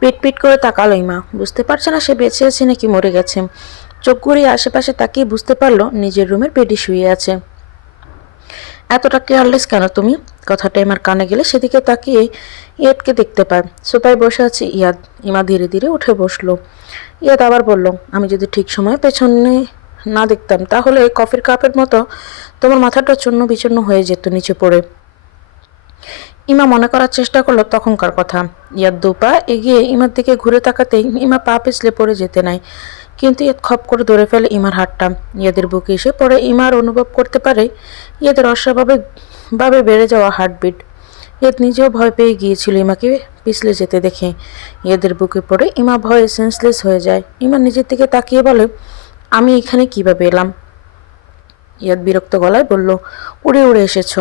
পিট পিট করে তাকালো ইমা। বুঝতে পারছে না সে বেঁচে আছে নাকি মরে গেছে। চোখ ঘুরিয়ে আশেপাশে তাকিয়ে বুঝতে পারলো নিজের রুমের বেডে শুয়ে আছে। এতটা কেয়ারলেস কেন তুমি? কথাটা ইমার কানে গেলে সেদিকে তাকিয়ে ইয়াদকে দেখতে পায়। সোফায় বসে আছে ইয়াদ। ইমা ধীরে ধীরে উঠে বসলো। ইয়াদ আবার বলল, আমি যদি ঠিক সময়ে পেছনে না দেখতাম তাহলে কফির কাপের মতো তোমার মাথাটা চূর্ণ বিচূর্ণ হয়ে যেত নিচে পড়ে। ইমা মনে করার চেষ্টা করলো তখনকার কথা। ইয়াদ দু পা এগিয়ে ইমার দিকে ঘুরে তাকাতেই ইমা পা পিছলে পড়ে যেতে নাই, কিন্তু ইয়াদ খপ করে ধরে ফেলে ইমার হাতটা। ইয়াদের বুকে এসে পড়ে ইমার অনুভব করতে পারে ইয়াদের অস্বাভাবিকভাবে বেড়ে যাওয়া হার্টবিট। ইয়াদ নিজেও ভয় পেয়ে গিয়েছিল ইমাকে পিছলে যেতে দেখে। ইয়াদের বুকে পড়ে ইমা ভয়ে সেন্সলেস হয়ে যায়। ইমা নিজের দিকে তাকিয়ে বলে, আমি এখানে কিভাবে এলাম? ইয়াদ বিরক্ত গলায় বলল, উড়ে উড়ে এসেছ।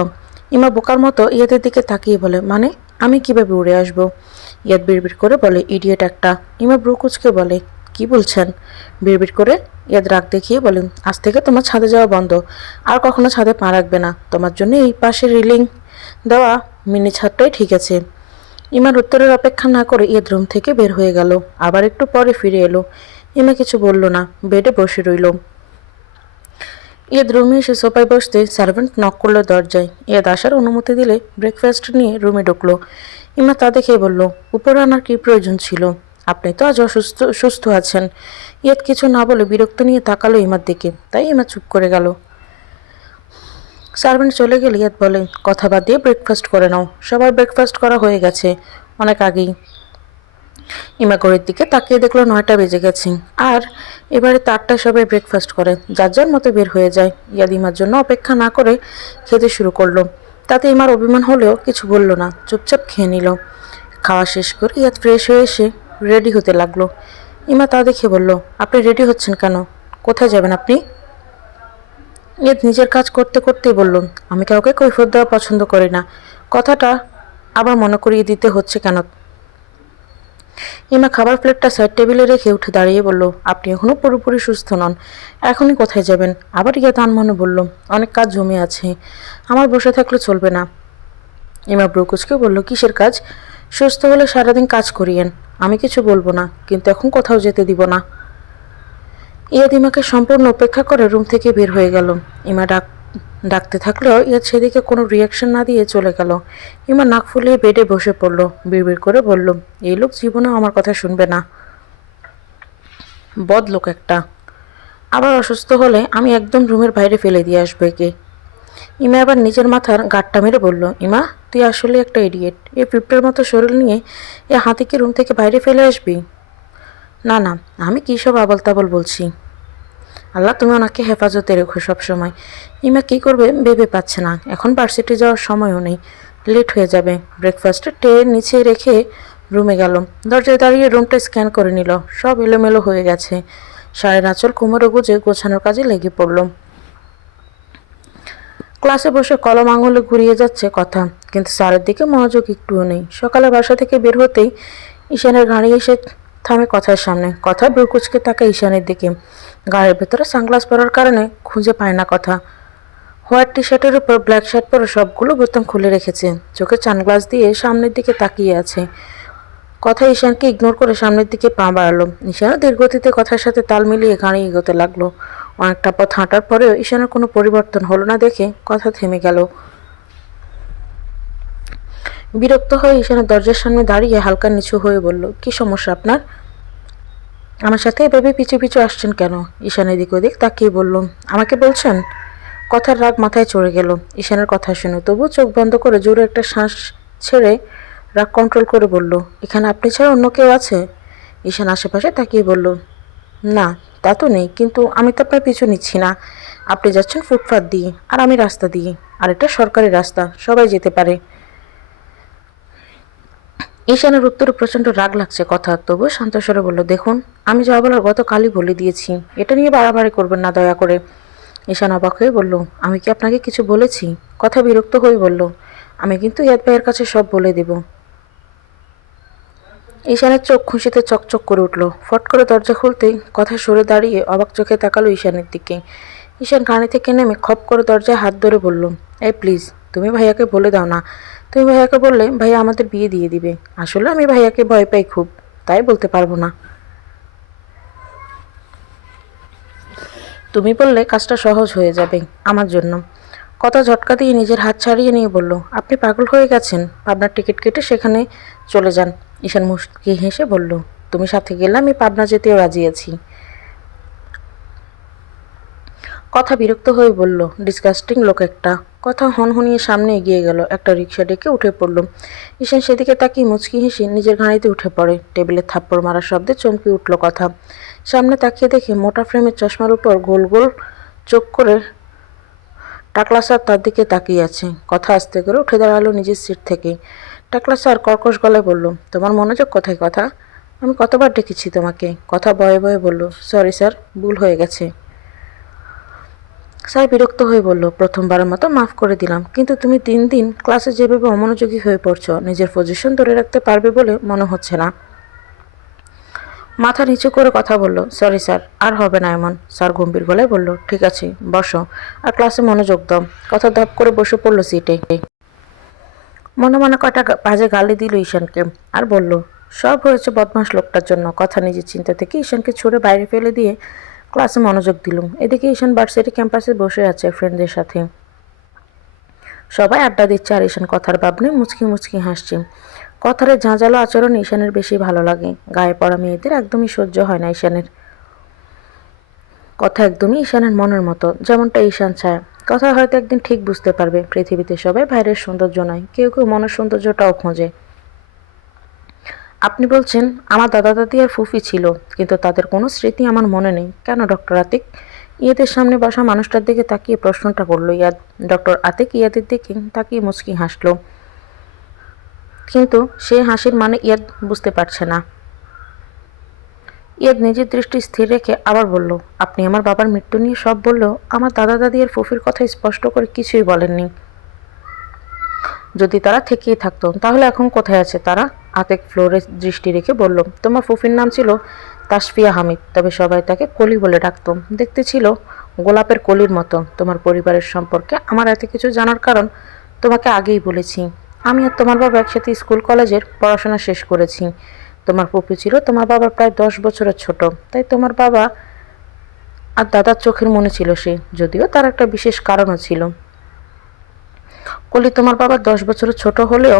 ইমা বোকার মতো ইয়াদের দিকে তাকিয়ে বলে, মানে আমি কিভাবে উড়ে আসবো? ইয়াদ বিড়বিড় করে বলে, ইডিয়েট একটা। ইমা ব্রুকুচকে বলে, কি বলছেন? বিড়বিড় করে ইয়াদ রাগ দেখিয়ে বলে, আজ থেকে তোমার ছাদে যাওয়া বন্ধ। আর কখনো ছাদে পা রাখবে না। তোমার জন্য এই পাশে রিলিং দেওয়া মিনি ছাদটাই ঠিক আছে। ইমার উত্তরের অপেক্ষা না করে ইয়াদ রুম থেকে বের হয়ে গেল। আবার একটু পরে ফিরে এলো। ইমা কিছু বলল না, বেডে বসে রইল। ইয়াদ রুমে এসে সোফায় বসতে সার্ভেন্ট নক করলো দরজায়। ইয়াদ আসার অনুমতি দিলে ব্রেকফাস্ট নিয়ে রুমে ঢুকলো। ইমা তা দেখে বলল, উপরে আনার কি প্রয়োজন ছিল? আপনি তো আজ সুস্থ আছেন। ইয়াদ কিছু না বলে বিরক্ত নিয়ে তাকালো ইমার দিকে, তাই ইমা চুপ করে গেল। সার্ভেন্ট চলে গেলে ইয়াদ বলে, কথা বাদ দিয়ে ব্রেকফাস্ট করে নাও। সবার ব্রেকফাস্ট করা হয়ে গেছে অনেক আগেই। ইমা ঘড়ির দিকে তাকিয়ে দেখলো 9টা বেজে গেছে। আর এবারে 8টায় সবাই ব্রেকফাস্ট করে, যার যার মতো বের হয়ে যায়। ইয়াদ ইমার জন্য অপেক্ষা না করে খেতে শুরু করলো। তাতে ইমার অভিমান হলেও কিছু বলল না, চুপচাপ খেয়ে নিল। খাওয়া শেষ করে ইয়াদ ফ্রেশ হয়ে এসে রেডি হতে লাগলো। ইমা তা দেখে বলল, আপনি রেডি হচ্ছেন কেন? কোথায় যাবেন আপনি? ইয়াদ নিজের কাজ করতে করতেই বলল, আমি কাউকে কৈফিয়ত দেওয়া পছন্দ করি না। কথাটা আবার মনে করিয়ে দিতে হচ্ছে কেন? ইমা খাবার প্লেটটা সাইড টেবিলে রেখে উঠে দাঁড়িয়ে বলল, আপনি এখনো পুরোপুরি সুস্থ নন। এখনই কোথায় যাবেন? আবার ইয়াদ আনমনে বলল, অনেক কাজ জমে আছে, আমার বসে থাকলে চলবে না। ইমা ব্রুকুচকে বলল, কিসের কাজ? সুস্থ হলে সারাদিন কাজ করিয়েন, আমি কিছু বলবো না, কিন্তু এখন কোথাও যেতে দিব না। ইয়াদ ইমাকে সম্পূর্ণ উপেক্ষা করে রুম থেকে বের হয়ে গেল। ইমা ডাকতে থাকলেও ইয়াদ সেদিকে কোনো রিয়াকশন না দিয়ে চলে গেল। ইমা নাক ফুলিয়ে বেডে বসে পড়ল। বিড়বিড় করে বলল, এই লোক জীবনেও আমার কথা শুনবে না, বদ লোক একটা। আবার অসুস্থ হলে আমি একদম রুমের বাইরে ফেলে দিয়ে আসবো একে। ইমা আবার নিজের মাথার গাঁটটা মেরে বলল, ইমা তুই আসলে একটা ইডিয়েট। এই পিঁপড়ের মতো শরীর নিয়ে এ হাতিকে রুম থেকে বাইরে ফেলে আসবি? না না, আমি কী সব আবল তাবল বলছি। আল্লাহ তুমি ওনাকে হেফাজতে রেখো সবসময়। ইমা কী করবে ভেবে পাচ্ছে না। এখন ভার্সিটি যাওয়ার সময়ও নেই, লেট হয়ে যাবে। ব্রেকফাস্টের ট্রে নিচে রেখে রুমে গেল। দরজায় দাঁড়িয়ে রুমটা স্ক্যান করে নিল। সব এলোমেলো হয়ে গেছে। শাড়ির আঁচল কোমরে গুজে গোছানোর কাজে লেগে পড়ল। ক্লাসে বসে কলম আঙুলে ঘুরিয়ে যাচ্ছে কথা, কিন্তু স্যারের দিকে মনোযোগ একটুও নেই। সকালে বাসা থেকে বের হতেই ঈশানের গাড়ি এসে থামে কথার সামনে। কথা ব্রুকুচকে তাকায় ঈশানের দিকে। গাড়ির ভেতরে সানগ্লাস পরার কারণে খুঁজে পায় না কথা। হোয়াইট টি শার্টের উপর ব্ল্যাক শার্ট পরে সবগুলো বোতাম খুলে রেখেছে। চোখে সানগ্লাস দিয়ে সামনের দিকে তাকিয়ে আছে। কথা ঈশানকে ইগনোর করে সামনের দিকে পা বাড়ালো। ঈশানও ধীরগতিতে কথার সাথে তাল মিলিয়ে গাড়ি এগোতে লাগলো। অনেকটা পথ হাঁটার পরেও ঈশানের কোনো পরিবর্তন হলো না দেখে কথা থেমে গেল। বিরক্ত হয়ে ঈশানের দরজার সামনে দাঁড়িয়ে হালকা নিচু হয়ে বলল, কি সমস্যা আপনার? আমার সাথে এভাবে পিছু পিছু আসছেন কেন? ঈশান এদিক ওদিক তাকিয়ে বলল, আমাকে বলছেন? কথার রাগ মাথায় চড়ে গেল ঈশানের কথা শুনে। তবু চোখ বন্ধ করে জোরে একটা শ্বাস ছেড়ে রাগ কন্ট্রোল করে বলল, এখানে আপনি ছাড়া অন্য কেউ আছে? ঈশান আশেপাশে তাকিয়ে বলল, না তা তো নেই, কিন্তু আমি তো আপনার পিছু নিচ্ছি না। আপনি যাচ্ছেন ফুটপাত দিয়ে আর আমি রাস্তা দিয়ে, আর এটা সরকারি রাস্তা, সবাই যেতে পারে। ঈশানের উত্তরে প্রচণ্ড রাগ লাগছে কথা, তবু শান্তস্বরে বলল, দেখুন আমি যা বলার গতকালই বলে দিয়েছি, এটা নিয়ে বাড়াবাড়ি করবেন না দয়া করে। ঈশান অবাক হয়ে বলল, আমি কি আপনাকে কিছু বলেছি? কথা বিরক্ত হয়ে বলল, আমি কিন্তু ইয়াদ ভাইয়ের কাছে সব বলে দেব। ঈশানের চোখ খুশিতে চকচক করে উঠল। ফট করে দরজা খুলতেই কথা সরে দাঁড়িয়ে অবাক চোখে তাকালো ঈশানের দিকে। ঈশান গাড়ি থেকে নেমে খপ করে দরজায় হাত ধরে বলল, এই প্লিজ তুমি ভাইয়াকে বলে দাও না। তুমি ভাইয়াকে বললে ভাইয়া আমাদের বিয়ে দিয়ে দিবে। আসলে আমি ভাইয়াকে ভয় পাই খুব, তাই বলতে পারবো না। তুমি বললে কাজটা সহজ হয়ে যাবে আমার জন্য। কথা ঝটকা দিয়ে নিজের হাত ছাড়িয়ে নিয়ে বলল, আপনি পাগল হয়ে গেছেন? পাবনার টিকিট কেটে সেখানে চলে যান। ঈশান মুচকি হেসে বলল, তুমি সাথে গেলে আমি পাবনা যেতেও রাজি আছি। কথা বিরক্ত হয়ে বলল, ডিসগাস্টিং লোক একটা। কথা হনহনিয়ে সামনে এগিয়ে গেল, একটা রিক্সা ডেকে উঠে পড়ল। ঈশান সেদিকে তাকিয়ে মুচকি হেসে নিজের ঘাড়িতে উঠে পড়ে। টেবিলে থাপ্পড় মারার শব্দে চমকে উঠল কথা। সামনে তাকিয়ে দেখে মোটা ফ্রেমের চশমার উপর গোল গোল চোখ করে টাকলা স্যার তার দিকে তাকিয়ে আছে। কথা আস্তে করে উঠে দাঁড়ালো নিজের সিট থেকে। টাকলা স্যার কর্কশ গলায় বলল, তোমার মনোযোগ কোথায় কথা? আমি কতবার ডেকেছি তোমাকে? কথা বয়ে বয়ে বলল, সরি স্যার, ভুল হয়ে গেছে। স্যার বিরক্ত হয়ে বলল, প্রথমবারের মতো মাফ করে দিলাম, কিন্তু তুমি দিন দিন ক্লাসে যেভাবে অমনোযোগী হয়ে পড়ছো, নিজের পজিশন ধরে রাখতে পারবে বলে মনে হচ্ছে না। মাথা নিচু করে কথা বলল, সরি স্যার, আর হবে না এমন। স্যার গম্ভীর গলায় বলল, ঠিক আছে, বসো আর ক্লাসে মনোযোগ দাও। কথা ধাপ করে বসে পড়ল সিটে। মনে মনে কয়টা বাজে গালি দিল ঈশানকে আর বলল, সব হয়েছে বদমাস লোকটার জন্য। কথা নিজের চিন্তা থেকে ঈশানকে ছুড়ে বাইরে ফেলে দিয়ে ক্লাসে মনোযোগ দিলুম। এদিকে ঈশান ভার্সিটি ক্যাম্পাসে বসে আছে ফ্রেন্ডদের সাথে। সবাই আড্ডা দিচ্ছে আর ঈশান কথার ভাবনে মুচকি মুচকি হাসছে। কথার ঝাঁঝালো আচরণ ঈশানের বেশি ভালো লাগে। গায়ে পড়া মেয়েদের একদমই সহ্য হয় না ঈশানের। কথা একদমই ঈশানের মনের মতো, যেমনটা ঈশান চায়। কথা হয়তো একদিন ঠিক বুঝতে পারবে, পৃথিবীতে সবাই বাইরের সৌন্দর্য নয়, কেউ কেউ মনের সৌন্দর্যটাও খোঁজে। আপনি বলছেন আমার দাদা দাদি আর ফুফি ছিল, কিন্তু তাদের কোনো স্মৃতি আমার মনে নেই কেন ডক্টর আতিক? ইয়াদের সামনে বসা মানুষটার দিকে তাকিয়ে প্রশ্নটা করলো ইয়াদ। ডক্টর আতিক ইয়াদের দিকে তাকিয়ে মুচকি হাসলো, কিন্তু সে হাসির মানে ইয়াদ বুঝতে পারছে না। ইয়াদ নিজের দৃষ্টি স্থির রেখে আবার বলল, আপনি আমার বাবার মৃত্যু নিয়ে সব বললেও আমার দাদা দাদি আর ফুফির কথা স্পষ্ট করে কিছুই বলেননি। যদি তারা থেকেই থাকতো তাহলে এখন কোথায় আছে তারা? আতিক ফ্লোরে দৃষ্টি রেখে বলল, তোমার ফুফির নাম ছিল তাসফিয়া হামিদ, তবে সবাই তাকে কলি বলে ডাকত। দেখতে ছিল গোলাপের কলির মতো। তোমার পরিবারের সম্পর্কে আমার এত কিছু জানার কারণ তোমাকে আগেই বলেছি। আমি আর তোমার বাবা একসাথে স্কুল কলেজের পড়াশোনা শেষ করেছি। তোমার ফুফি ছিল তোমার বাবার প্রায় 10 বছরের ছোট, তাই তোমার বাবা আর দাদার চোখের মনে ছিল সে, যদিও তার একটা বিশেষ কারণও ছিল। কলি তোমার বাবা 10 বছরের ছোট হলেও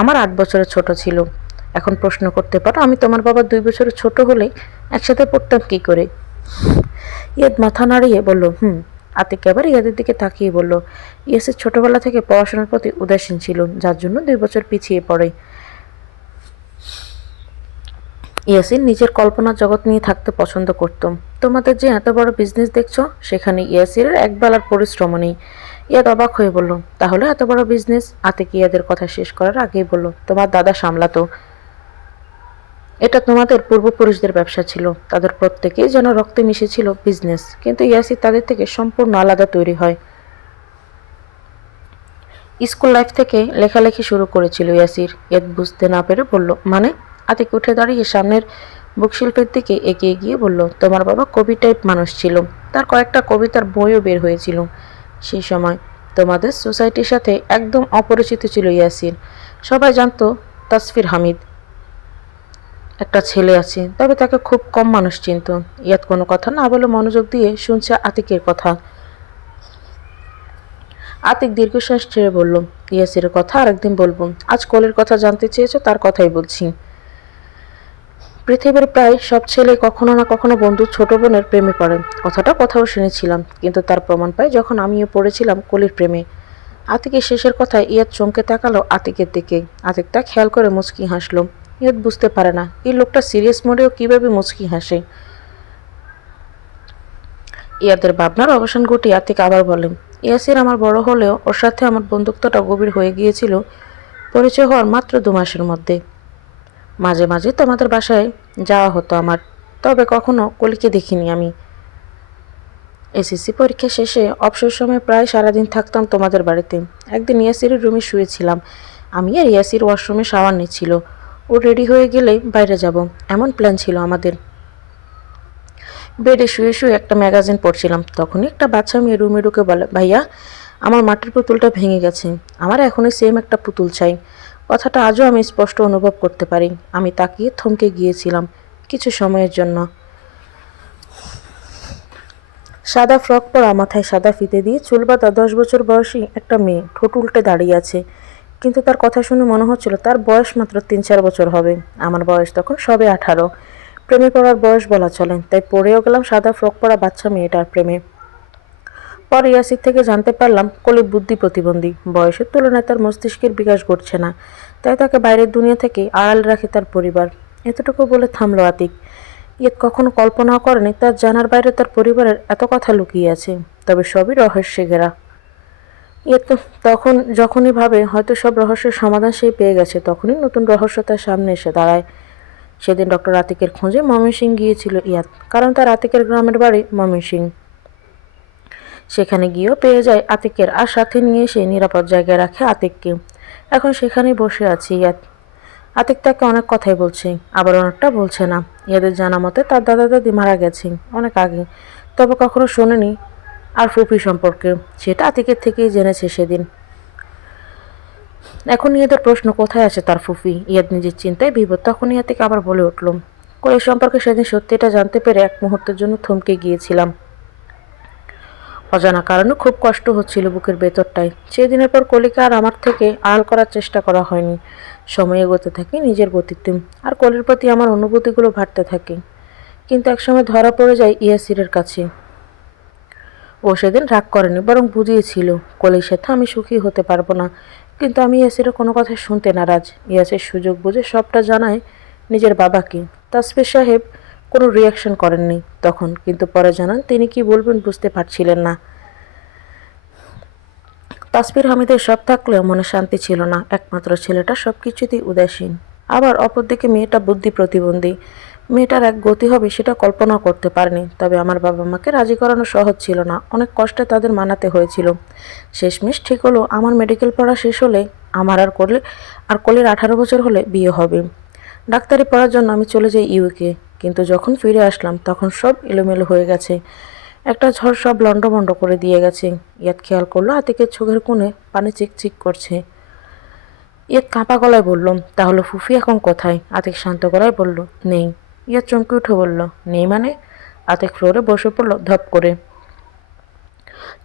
আমার 8 বছরের ছোট ছিল। এখন প্রশ্ন করতে পারো, আমি তোমার বাবা 2 বছরের ছোট হলে একসাথে পড়তাম কি করে? ইয়াদ মাথা নাড়িয়ে বলল, আতিক এবার ইয়াদের দিকে তাকিয়ে বলল, ইয়াসের ছোটবেলা থেকে পড়াশোনার প্রতি উদাসীন ছিল, যার জন্য 2 বছর পিছিয়ে পড়ে। ইয়াসিন নিজের কল্পনার জগৎ নিয়ে থাকতে পছন্দ করত। তোমাদের যে এত বড় বিজনেস দেখছো, সেখানে ইয়াসিরের একবেলার পরিশ্রম নেই। ইয়াদ অবাক হয়ে বলল, তাহলে এত বড় বিজনেস? আতিক ইয়াদের কথা শেষ করার আগেই বলল, তোমার দাদা সামলাতো। এটা তোমাদের পূর্বপুরুষদের ব্যবসা ছিল, তাদের প্রত্যেকেই যেন রক্তে মিশেছিল বিজনেস, কিন্তু ইয়াসির তাদের থেকে সম্পূর্ণ আলাদা তৈরি হয়। স্কুল লাইফ থেকে লেখালেখি শুরু করেছিল ইয়াসির। ইয়াদ বুঝতে না পেরে বলল, মানে? আতিক উঠে দাঁড়িয়ে সামনের বুকশিল্পের দিকে এগিয়ে গিয়ে বলল, তোমার বাবা কবি টাইপ মানুষ ছিল, তার কয়েকটা কবিতার বইও বের হয়েছিল সেই সময়। তোমাদের সোসাইটির সাথে একদম অপরিচিত ছিল ইয়াসির। সবাই জানতো তাসফির হামিদ একটা ছেলে আছে, তবে তাকে খুব কম মানুষ চিনত। ইয়াদ কোনো কথা না বলে মনোযোগ দিয়ে শুনছে আতিকের কথা। আতিক দীর্ঘশ্বাস ছেড়ে বলল, ইয়াসিরের কথা আরেকদিন বলবো, আজ কলের কথা জানতে চেয়েছো তার কথাই বলছি। পৃথিবীর প্রায় সব ছেলে কখনো না কখনো বন্ধুর ছোট বোনের প্রেমে পড়ে, কথাটা কোথাও শুনেছিলাম, কিন্তু তার প্রমাণ পাই যখন আমিও পড়েছিলাম কলির প্রেমে। আতিকের শেষের কথায় ইয়াদ চমকে তাকালো আতিকের দিকে। আতিক তা খেয়াল করে মুচকি হাসলো। ইয়াদ বুঝতে পারে না এই লোকটা সিরিয়াস মোডেও কিভাবে মুচকি হাসে। ইয়াদের ভাবনার অবসান ঘটিয়ে আতিক আবার বলেন, ইয়াসির আমার বড় হলেও ওর সাথে আমার বন্ধুত্বটা গভীর হয়ে গিয়েছিল পরিচয় হওয়ার মাত্র 2 মাসের মধ্যে। মাঝে মাঝে তোমাদের বাসায় যাওয়া হতো আমার, তবে কখনো কলিকে দেখিনি আমি। এসএসসি পরীক্ষা শেষে অবসর সময় প্রায় সারাদিন থাকতাম তোমাদের বাড়িতে। একদিন ইয়াসিরের রুমে শুয়েছিলাম আমি, আর ইয়াসির ওয়াশরুমে শাওয়ার নিচ্ছিল। ও রেডি হয়ে গেলে বাইরে যাব, এমন প্ল্যান ছিল আমাদের। বেডে শুয়ে শুয়ে একটা ম্যাগাজিন পড়ছিলাম, তখনই একটা বাচ্চা মেয়ে রুমে ঢুকে বলে, ভাইয়া আমার মাটির পুতুলটা ভেঙে গেছে, আমার এখনই সেম একটা পুতুল চাই। কথাটা আজও আমি স্পষ্ট অনুভব করতে পারি। আমি তাকিয়ে থমকে গিয়েছিলাম কিছু সময়ের জন্য। সাদা ফ্রক পরা, মাথায় সাদা ফিতে দিয়ে চুল বাঁধা 10 বছর বয়সী একটা মেয়ে ঠোঁট উল্টে দাঁড়িয়ে আছে, কিন্তু তার কথা শুনে মনে হচ্ছিল তার বয়স মাত্র 3-4 বছর হবে। আমার বয়স তখন সবে 18। প্রেমে পড়ার বয়স বলা চলে, তাই পড়েও গেলাম সাদা ফ্রক পরা বাচ্চা মেয়েটার প্রেমে। পরে ইয়াসির থেকে জানতে পারলাম কলি বুদ্ধি প্রতিবন্ধী, বয়সের তুলনায় তার মস্তিষ্কের বিকাশ ঘটছে না, তাই তাকে বাইরের দুনিয়া থেকে আড়াল রাখে তার পরিবার। এতটুকু বলে থামলো আতিক। ইয়ে কখনো কল্পনাও করেনি তার জানার বাইরে তার পরিবারের এত কথা লুকিয়ে আছে, তবে সবই রহস্যে ঘেরা। ইয়ে তো তখন যখনই ভাবে হয়তো সব রহস্যের সমাধান সে পেয়ে গেছে, তখনই নতুন রহস্য তার সামনে এসে দাঁড়ায়। সেদিন ডক্টর আতিকের খোঁজে ময়মনসিংহ গিয়েছিল ইয়াদ, কারণ তার আতিকের গ্রামের বাড়ি ময়মনসিংহ। সেখানে গিয়েও পেয়ে যায় আতিকের, আর সাথে নিয়ে এসে নিরাপদ জায়গায় রাখে আতিককে। এখন সেখানেই বসে আছে ইয়াদ। আতিক তাকে অনেক কথাই বলছে, আবার অনেকটা বলছে না। ইয়াদের জানা মতে তার দাদা দাদি মারা গেছেন অনেক আগে, তবে কখনো শোনেনি আর ফুফি সম্পর্কে, সেটা আতিকের থেকেই জেনেছে সেদিন। এখন ইয়াদের প্রশ্ন কোথায় আছে তার ফুফি। ইয়াদ নিজের চিন্তায় বিপদ। তখন আতিক আবার বলে উঠল, কলি সম্পর্কে সেদিন সত্যিটা জানতে পেরে এক মুহূর্তের জন্য থমকে গিয়েছিলাম। অজানা কারণে খুব কষ্ট হচ্ছিল বুকের ভেতরটায়। সেদিনের পর কলিকে আর আমার থেকে আড়াল করার চেষ্টা করা হয়নি। সময় এগোতে থাকে নিজের গতিতে, আর কলির প্রতি আমার অনুভূতিগুলো বাড়তে থাকে। কিন্তু একসময় ধরা পড়ে যায় ইয়াসিরের কাছে। ও সেদিন রাগ করেনি, বরং বুঝিয়েছিল কলির সাথে আমি সুখী হতে পারবো না, কিন্তু আমি ইয়াসিরের কোনো কথা শুনতে নারাজ। ইয়াসির সুযোগ বুঝে সবটা জানায় নিজের বাবাকে। তাসফির সাহেব কোনো রিয়াকশন করেননি তখন, কিন্তু পরে জানান তিনি কি বলবেন বুঝতে পারছিলেন না। তাসফির হামিদের সব থাকলেও মনে শান্তি ছিল না। একমাত্র ছেলেটা সব কিছুতেই উদাসীন, আবার অপরদিকে মেয়েটা বুদ্ধি প্রতিবন্ধী। মেয়েটার এক গতি হবে সেটা কল্পনা করতে পারেনি। তবে আমার বাবা মাকে রাজি করানো সহজ ছিল না, অনেক কষ্টে তাদের মানাতে হয়েছিল। শেষমেশ ঠিক হলো আমার মেডিকেল পড়া শেষ হলে আমার আর কলির 18 বছর হলে বিয়ে হবে। ডাক্তারি পড়ার জন্য আমি চলে যাই ইউকে, কিন্তু যখন ফিরে আসলাম তখন সব এলোমেলো হয়ে গেছে। একটা ঝড় সব লণ্ডভণ্ড করে দিয়ে গেছে। ইয়াদ খেয়াল করলো আতিকের চোখের কোণে পানি চিকচিক করছে। ইয়াদ কাঁপা গলায় বলল, তাহলে ফুফি এখন কোথায়? আতিক শান্ত গলায় বলল, নেই। ইয়াদ চমকে উঠে বলল, নেই মানে? আতিক ফ্লোরে বসে পড়ল ধপ করে,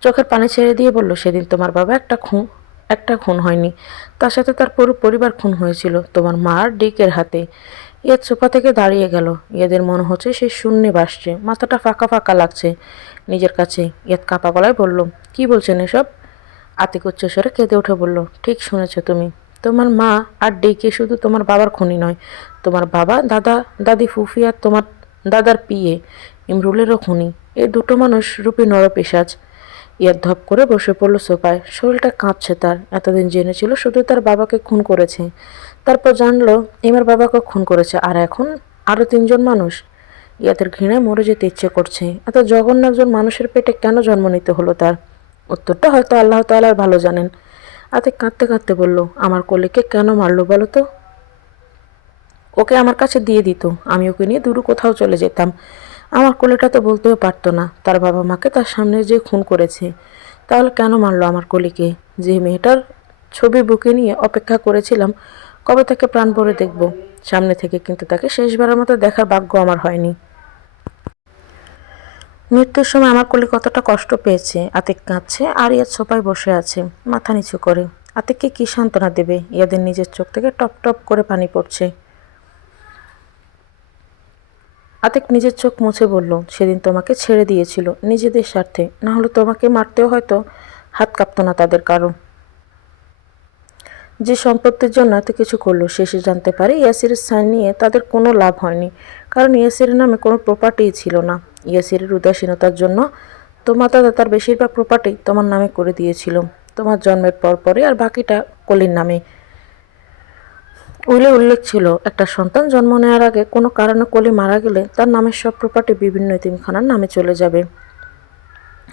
চোখের পানি ছেড়ে দিয়ে বলল, সেদিন তোমার বাবা একটা খুন হয়নি, তার সাথে তার পুরো পরিবার খুন হয়েছিল তোমার মা আর ডিকের হাতে। ইয়াদ সোফা থেকে দাঁড়িয়ে গেল। ইয়াদের মনে হচ্ছে সে শূন্যে ভাসছে, মাথাটা ফাঁকা ফাঁকা লাগছে নিজের কাছে। ইয়াদ কাঁপা গলায় বলল, কি বলছেন এসব? আতিক উচ্চস্বরে কেঁদে উঠে বলল, ঠিক শুনেছ তুমি। তোমার মা আর ডিকে শুধু তোমার বাবার খুনি নয়, তোমার বাবা, দাদা, দাদি, ফুফি আর তোমার দাদার পিয়ে ইমরুলেরও খুনি। এই দুটো মানুষ রূপী নরপিশাচ। ইয়াদ ধপ করে বসে পড়ল সোফায়, শরীরটা কাঁপছে তার। এতদিন জেনেছিল শুধু তার বাবাকে খুন করেছে, তারপর জানলো এমার বাবাকে খুন করেছে, আর এখন আরও 3জন মানুষ। ইয়াদের ঘৃণায় মরে যেতে ইচ্ছে করছে। এত জঘন্য একজন মানুষের পেটে কেন জন্ম নিতে হলো তার? উত্তরটা হয়তো আল্লাহ তাআলাই ভালো জানেন। আতিক কাঁদতে কাঁদতে বলল, আমার কলিকে কেন মারলো বলো তো? ওকে আমার কাছে দিয়ে দিত, আমি ওকে নিয়ে দূরে কোথাও চলে যেতাম। আমার কোলেটা তো বলতেও পারতো না তার বাবা মাকে তার সামনে যে খুন করেছে। তাহলে কেন মারলো আমার কলিকে? যে মেয়েটার ছবি বুকে নিয়ে অপেক্ষা করেছিলাম কবে তাকে প্রাণ ভরে দেখব সামনে থেকে, কিন্তু তাকে শেষবারের মতো দেখার ভাগ্য আমার হয়নি। মৃত্যুর সময় আমার কলি কতটা কষ্ট পেয়েছে। আতিক কাঁদছে আর ইয়াদ সোফায় বসে আছে মাথা নিচু করে। আতিককে কি সান্ত্বনা দেবে? ইয়াদের নিজের চোখ থেকে টপ টপ করে পানি পড়ছে। আতিক নিজের চোখ মুছে বলল, সেদিন তোমাকে ছেড়ে দিয়েছিল নিজেদের স্বার্থে, না হলে তোমাকে মারতেও হয়তো হাত কাঁপতো না তাদের কারো। যে সম্পত্তির জন্য এত কিছু করলো, শেষে জানতে পারে ইয়াসিরের সাইন নিয়ে তাদের কোনো লাভ হয়নি, কারণ ইয়াসিরের নামে কোনো প্রপার্টিই ছিল না। ইয়াসিরের উদাসীনতার জন্য তোমার দাদা তার বেশিরভাগ প্রপার্টি তোমার নামে করে দিয়েছিল তোমার জন্মের পরে, আর বাকিটা কলির নামে। উইলে উল্লেখ ছিল একটা সন্তান জন্ম নেওয়ার আগে কোনো কারণে কলি মারা গেলে তার নামের সব প্রপার্টি বিভিন্ন এতিমখানার নামে চলে যাবে।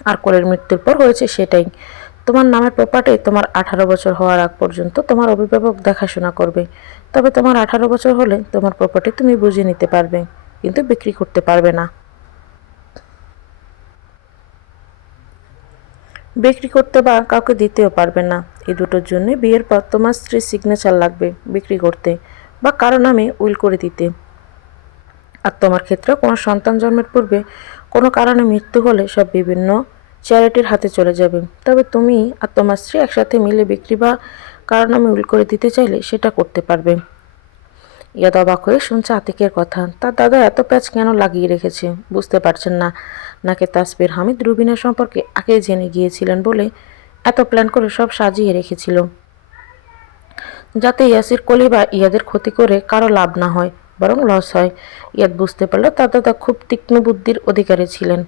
আর কলির মৃত্যুর পর হয়েছে সেটাই। তোমার নামের প্রপার্টি তোমার 18 বছর হওয়ার আগ পর্যন্ত তোমার অভিভাবক দেখাশোনা করবে। তবে তোমার 18 বছর হলে তোমার প্রপার্টি তুমি বুঝে নিতে পারবে, কিন্তু বিক্রি করতে পারবে না। বিক্রি করতে বা কাউকে দিতেও পারবেন না। এই দুটোর জন্য বিয়ের পর তোমার স্ত্রীর সিগনেচার লাগবে বিক্রি করতে বা কারো নামে উইল করে দিতে। আর তোমার ক্ষেত্রে কোনো সন্তান জন্মের পূর্বে কোনো কারণে মৃত্যু হলে সব বিভিন্ন চ্যারিটির হাতে চলে যাবে। তবে তুমি আর তোমার স্ত্রী একসাথে মিলে বিক্রি বা কারো নামে উইল করে দিতে চাইলে সেটা করতে পারবে। ইয়াদ অবাক হয়ে শুনছে আতিকের কথা। তার দাদা এত প্যাচ কেন লাগিয়ে রেখেছে বুঝতে পারছেন না, নাকি তাসফির হামিদ রুবিনা সম্পর্কে আগেই জেনে গিয়েছিলেন বলে এত প্ল্যান করে সব সাজিয়ে রেখেছিল, যাতে ইয়াসির কলি বা ইয়াদের ক্ষতি করে কারো লাভ না হয়, বরং লস হয়। ইয়াদ বুঝতে পারল তার দাদা খুব তীক্ষ্ণ বুদ্ধির অধিকারী ছিলেন।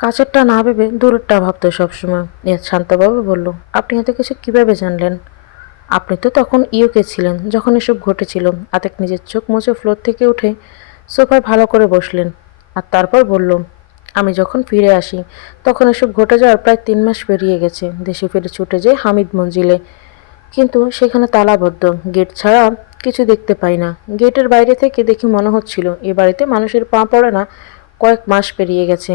কাছেরটা না ভেবে দূরেরটা ভাবতো সবসময়। ইয়াদ শান্তভাবে বলল, আপনি এত কিছু কিভাবে জানলেন? আপনি তো তখন ইউকে ছিলেন যখন এসব ঘটেছিল। আতিক নিজের চোখ মুছে ফ্লোর থেকে উঠে সোফায় ভালো করে বসলেন। আর তারপর বলল, আমি যখন ফিরে আসি তখন এসব ঘটে যাওয়ার প্রায় 3 মাস পেরিয়ে গেছে। দেশে ফিরে ছুটে যাই হামিদ মঞ্জিলে, কিন্তু সেখানে তালাবদ্ধ, গেট ছাড়া কিছু দেখতে পাই না। গেটের বাইরে থেকে দেখে মনে হচ্ছিল এ বাড়িতে মানুষের পা পড়ে না কয়েক মাস পেরিয়ে গেছে।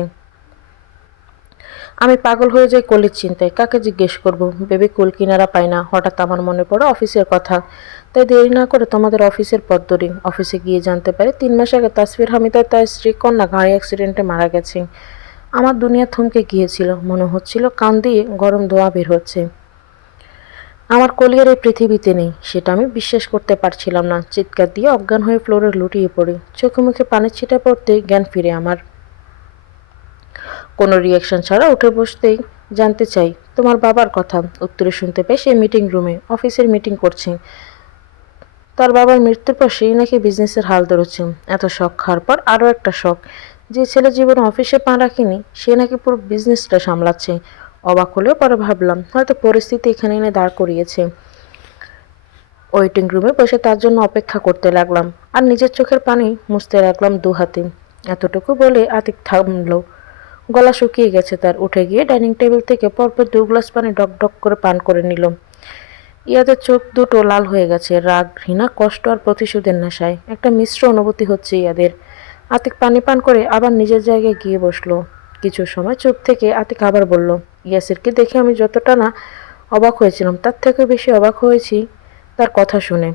আমি পাগল হয়ে যাই কলির চিন্তায়, কাকে জিজ্ঞেস করব ভেবে কুল কিনারা পাই না। হঠাৎ আমার মনে পড়ে অফিসের কথা, তাই দেরি না করে তোমাদের অফিসের পথ ধরি। অফিসে গিয়ে জানতে পারি 3 মাস আগে তাসফির হামিদ আর তার স্ত্রী কন্যা গাড়ি অ্যাক্সিডেন্টে মারা গেছে। আমার দুনিয়া থমকে গিয়েছিল, মনে হচ্ছিল কান দিয়ে গরম ধোঁয়া বের হচ্ছে। আমার কলিয়ার এই পৃথিবীতে নেই, সেটা আমি বিশ্বাস করতে পারছিলাম না। চিৎকার দিয়ে অজ্ঞান হয়ে ফ্লোরে লুটিয়ে পড়ি। চোখে মুখে পানির ছিটা পড়তে জ্ঞান ফিরে আমার। কোনো রিয়াকশন ছাড়া উঠে বসতেই জানতে চাই তোমার বাবার কথা। উত্তরে শুনতে পাই সে মিটিং রুমে অফিসের মিটিং করছে। তার বাবার মৃত্যুর পর সেই নাকি বিজনেসের হাল ধরেছে। এত শখ খাওয়ার পর আরও একটা শখ, যে ছেলে জীবনে অফিসে পা রাখেনি সে নাকি পুরো বিজনেসটা সামলাচ্ছে। অবাক হলেও পরে ভাবলাম হয়তো পরিস্থিতি এখানে এনে দাঁড় করিয়েছে। ওয়েটিং রুমে বসে তার জন্য অপেক্ষা করতে লাগলাম আর নিজের চোখের পানি মুছতে লাগলাম 2 হাতে। এতটুকু বলে আতিক থামলো। গলা শুকিয়ে গেছে তার। উঠে গিয়ে ডাইনিং টেবিল থেকে পরপর 2 গ্লাস পানি ডক ডক করে পান করে নিল। ইয়াদের চোখ দুটো লাল হয়ে গেছে, রাগ, ঘৃণা, কষ্ট আর প্রতিশোধের নেশায়। একটা মিশ্র অনুভূতি হচ্ছে ইয়াদের। আতিক পানি পান করে আবার নিজের জায়গায় গিয়ে বসলো। কিছু সময় চুপ থেকে আতিক আবার বলল, ইয়াসিরকে দেখে আমি যতটা না অবাক হয়েছিলাম তার থেকে বেশি অবাক হয়েছি তার কথা শুনে।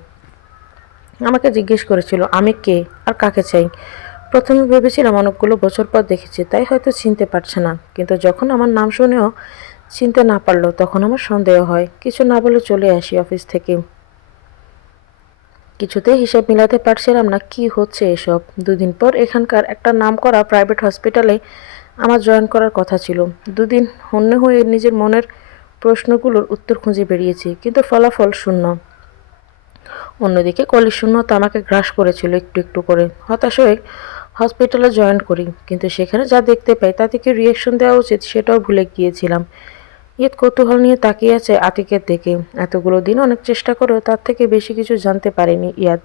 আমাকে জিজ্ঞেস করেছিল আমি কে আর কাকে চাই। প্রথমে ভেবেছিলাম অনেকগুলো বছর পর দেখেছি তাই হয়তো চিনতে পারছে না, কিন্তু যখন আমার নাম শুনেও চিনতে না পারলো তখন আমার সন্দেহ হয়। কিছু না বলে চলে আসি অফিস থেকে। কিছুতেই হিসাব মিলাতে পারছিলাম না কি হচ্ছে এসব। 2 দিন পর এখানকার একটা নামকরা প্রাইভেট হসপিটালে আমার জয়েন করার কথা ছিল। 2 দিন হন্যে হয়ে নিজের মনের প্রশ্নগুলোর উত্তর খুঁজে বেরিয়েছি, কিন্তু ফলাফল শূন্য। অন্যদিকে কলির শূন্যতা আমাকে গ্রাস করেছিল একটু একটু করে। হতাশ হয়ে হসপিটালে জয়েন করি, কিন্তু সেখানে যা দেখতে পাই তাতে কি রিয়াকশন দেওয়া উচিত সেটাও ভুলে গিয়েছিলাম। ঈদ কৌতূহল নিয়ে তাকিয়ে আছে আতিকের দিকে। এতগুলো দিন অনেক চেষ্টা করেও তার থেকে বেশি কিছু জানতে পারেনি ইয়াদ।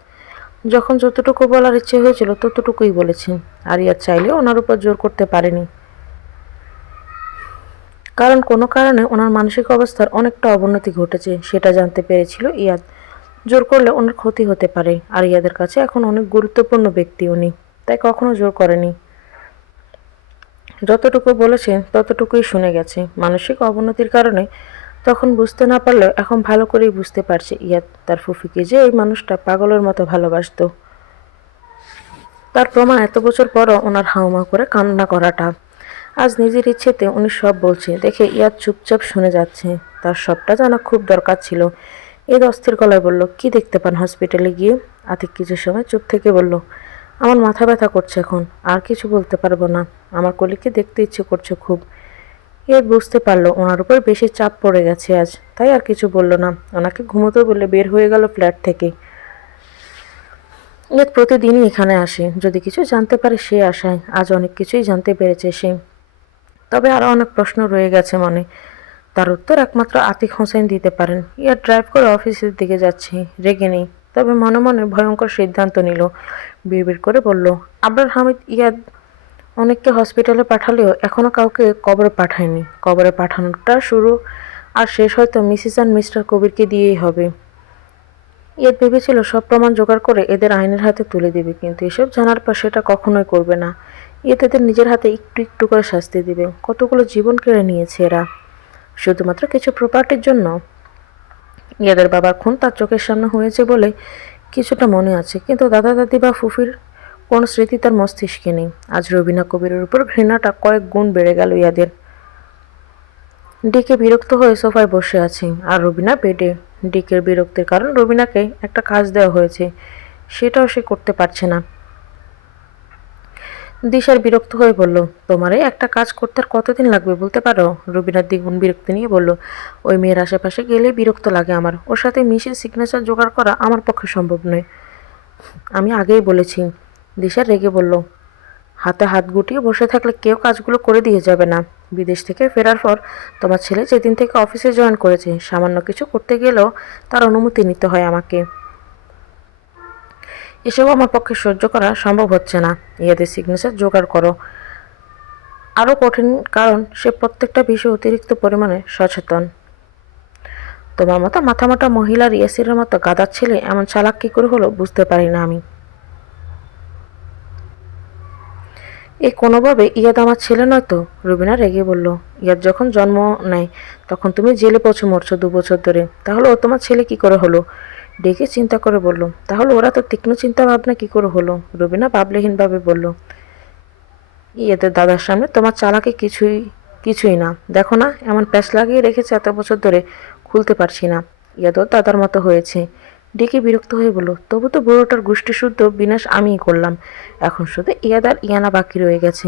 যখন যতটুকু বলার ইচ্ছে হয়েছিল ততটুকুই বলেছি, আর ইয়াদ চাইলেও ওনার উপর জোর করতে পারেনি। কারণ কোনো কারণে ওনার মানসিক অবস্থার অনেকটা অবনতি ঘটেছে সেটা জানতে পেরেছিল ইয়াদ। জোর করলে ওনার ক্ষতি হতে পারে, আর ইয়াদের কাছে এখন অনেক গুরুত্বপূর্ণ ব্যক্তি উনি, তাই কখনো জোর করেনি। যতটুকু বলেছেন ততটুকুই শুনে গেছে। মানসিক অবনতির কারণে তখন বুঝতে না পারলেও এখন ভালো করেই বুঝতে পারছে ইয়াদ তার ফুফিকে যে এই মানুষটা পাগলের মতো ভালোবাসত। তার প্রমাণ এত বছর পরও ওনার হাউমাউ করে কান্না করাটা। আজ নিজের ইচ্ছেতে উনি সব বলছে দেখে ইয়াদ চুপচাপ শুনে যাচ্ছে। তার সবটা জানা খুব দরকার ছিল। ঈদ অস্থির গলায় বলল, কি দেখতে পান হসপিটালে গিয়ে? আতিক কিছু সময় চুপ থেকে বলল, আমার মাথা ব্যথা করছে এখন, আর কিছু বলতে পারবো না। আমার কলিকে দেখতে ইচ্ছে করছে খুব। ঈদ বুঝতে পারলো ওনার উপর বেশি চাপ পড়ে গেছে আজ, তাই আর কিছু বলল না। ওনাকে ঘুমোতে বলে বের হয়ে গেল ফ্ল্যাট থেকে। ঈদ প্রতিদিনই এখানে আসে যদি কিছু জানতে পারে সে আশায়। আজ অনেক কিছুই জানতে পেরেছে সে, তবে আরও অনেক প্রশ্ন রয়ে গেছে মনে। তার উত্তর একমাত্র আতিক হোসেন দিতে পারেন। ইয়াদ ড্রাইভ করে অফিসের দিকে যাচ্ছে। রেগে নেই, তবে মনে মনে ভয়ঙ্কর সিদ্ধান্ত নিল। বিড়বিড় করে বলল, আবরার হামিদ ইয়াদ অনেককে হসপিটালে পাঠালেও এখনও কাউকে কবরে পাঠায়নি। কবরে পাঠানোটা শুরু আর শেষ হয়তো মিসেস অ্যান্ড মিস্টার কবিরকে দিয়েই হবে। ইয়াদ ভেবেছিল সব প্রমাণ জোগাড় করে এদের আইনের হাতে তুলে দেবে, কিন্তু এসব জানার পর সেটা কখনোই করবে না। ইয়াদ এদের নিজের হাতে একটু একটু করে শাস্তি দেবে। কতগুলো জীবন কেড়ে নিয়েছে এরা। শুধুমাত্র কিছু প্রপার্টির জন্য? ইয়াদের বাবার খুন তার চোখের সামনে হয়েছে বলে কিছুটা মনে আছে, কিন্তু দাদা দাদি বা ফুফির কোনো স্মৃতি তার মস্তিষ্কে নেই। আজ রবিনা কবিরের উপর ঘৃণাটা কয়েক গুণ বেড়ে গেল ইয়াদের। ডিকে বিরক্ত হয়ে সোফায় বসে আছে আর রবিনা বেডে। ডিকের বিরক্তির কারণ রবিনাকে একটা কাজ দেওয়া হয়েছে, সেটাও সে করতে পারছে না। দিশার বিরক্ত হয়ে বলল, তোমার একটা কাজ করতে আর কতদিন লাগবে বলতে পারো? রবিনার দ্বিগুণ বিরক্তি নিয়ে বলল, ওই মেয়ের আশেপাশে গেলেই বিরক্ত লাগে আমার। ওর সাথে মিশে সিগনেচার জোগাড় করা আমার পক্ষে সম্ভব নয়। আমি আগেই বলেছি। দিশা রেগে বলল, হাতে হাত গুটিয়ে বসে থাকলে কেউ কাজগুলো করে দিয়ে যাবে না। বিদেশ থেকে ফেরার পর তোমার ছেলে যেদিন থেকে অফিসে জয়েন করেছে, সামান্য কিছু করতে গেলেও তার অনুমতি নিতে হয় আমাকে। এসব আমার পক্ষে সহ্য করা সম্ভব হচ্ছে না। ইয়াদের সিগনেচার জোগাড় করো। আরও কঠিন, কারণ সে প্রত্যেকটা বিষয়ে অতিরিক্ত পরিমাণে সচেতন। তোমার মতো মাথামোটা মহিলার ইয়াসিরের মতো গাদার ছেলে এমন চালাক কী করে হলো বুঝতে পারি না আমি। এই কোনোভাবে ইয়াদ আমার ছেলে নয় তো? রুবিনা রেগে বলল, ইয়াদ যখন জন্ম নেয় তখন তুমি জেলে পৌঁছে মরছো 2 বছর ধরে, তাহলে ও তোমার ছেলে কি করে হলো? ডেকে চিন্তা করে বলল, তাহলে ওরা তো তীক্ষ্ণ চিন্তা ভাবনা কি করে হলো? রুবিনা ভাবলেহীনভাবে বলল, ইয়াদের দাদার সামনে তোমার চালাকি কিছুই না। দেখো না, এমন প্যাঁচ লাগিয়ে রেখেছে এত বছর ধরে, খুলতে পারছি না। ইয়াদও দাদার মতো হয়েছে। ডেকে বিরক্ত হয়ে বলল, তবু তো বুড়োটার গোষ্ঠীশুদ্ধ বিনাশ আমিই করলাম। এখন শুধু ইয়াদ আর ইয়ানা বাকি রয়ে গেছে।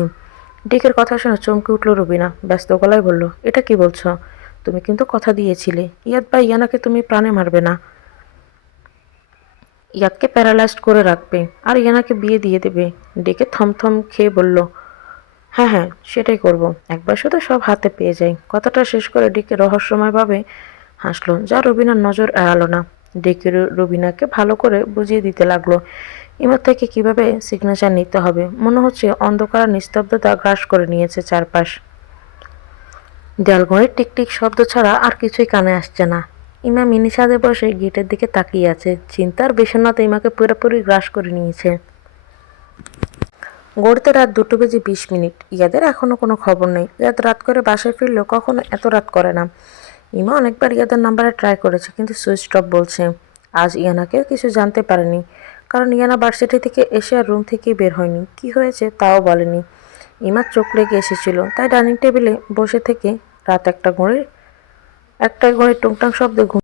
ডেকের কথা শুনে চমকে উঠল রুবিনা, ব্যস্ত গলায় বলল, এটা কি বলছো? তুমি কিন্তু কথা দিয়েছিলে ইয়াদ বা ইয়ানাকে তুমি প্রাণে মারবে না। ইয়াদকে প্যারালাইজড করে রাখবে আর ইয়ানাকে বিয়ে দিয়ে দেবে। ডেকে থমথম খেয়ে বলল, হ্যাঁ হ্যাঁ, সেটাই করব। একবার শুধু সব হাতে পেয়ে যাই। কথাটা শেষ করে ডিকে রহস্যময়ভাবে হাসলো, যা রুবিনার নজর এড়ালো না। ডেকে রুবিনাকে ভালো করে বুঝিয়ে দিতে লাগলো ইমার থেকে কিভাবে সিগনেচার নিতে হবে। মনে হচ্ছে অন্ধকার আর নিস্তব্ধতা গ্রাস করে নিয়েছে চারপাশ। দেয়ালঘড়ির টিকটিক শব্দ ছাড়া আর কিছুই কানে আসছে না। ইমা মিনি ছাদে বসে গেটের দিকে তাকিয়ে আছে। চিন্তার বিষণ্ণতা ইমাকে পুরোপুরি গ্রাস করে নিয়েছে। গড়তে রাত 2:20। ইয়াদের এখনও কোনো খবর নেই। ইয়াদ রাত করে বাসায় ফিরলেও কখনো এত রাত করে না। ইমা অনেকবার ইয়াদের নাম্বারে ট্রাই করেছে, কিন্তু সুইচ অফ বলছে। আজ ইয়ানাকেও কিছু জানতে পারেনি, কারণ ইয়ানা ভার্সিটি থেকে এসে আর রুম থেকেই বের হয়নি। কি হয়েছে তাও বলেনি। ইমার চোখ লেগে এসেছিল, তাই ডাইনিং টেবিলে বসে থেকে রাত একটা ঘড়ির টুংটাং শব্দে ঘুম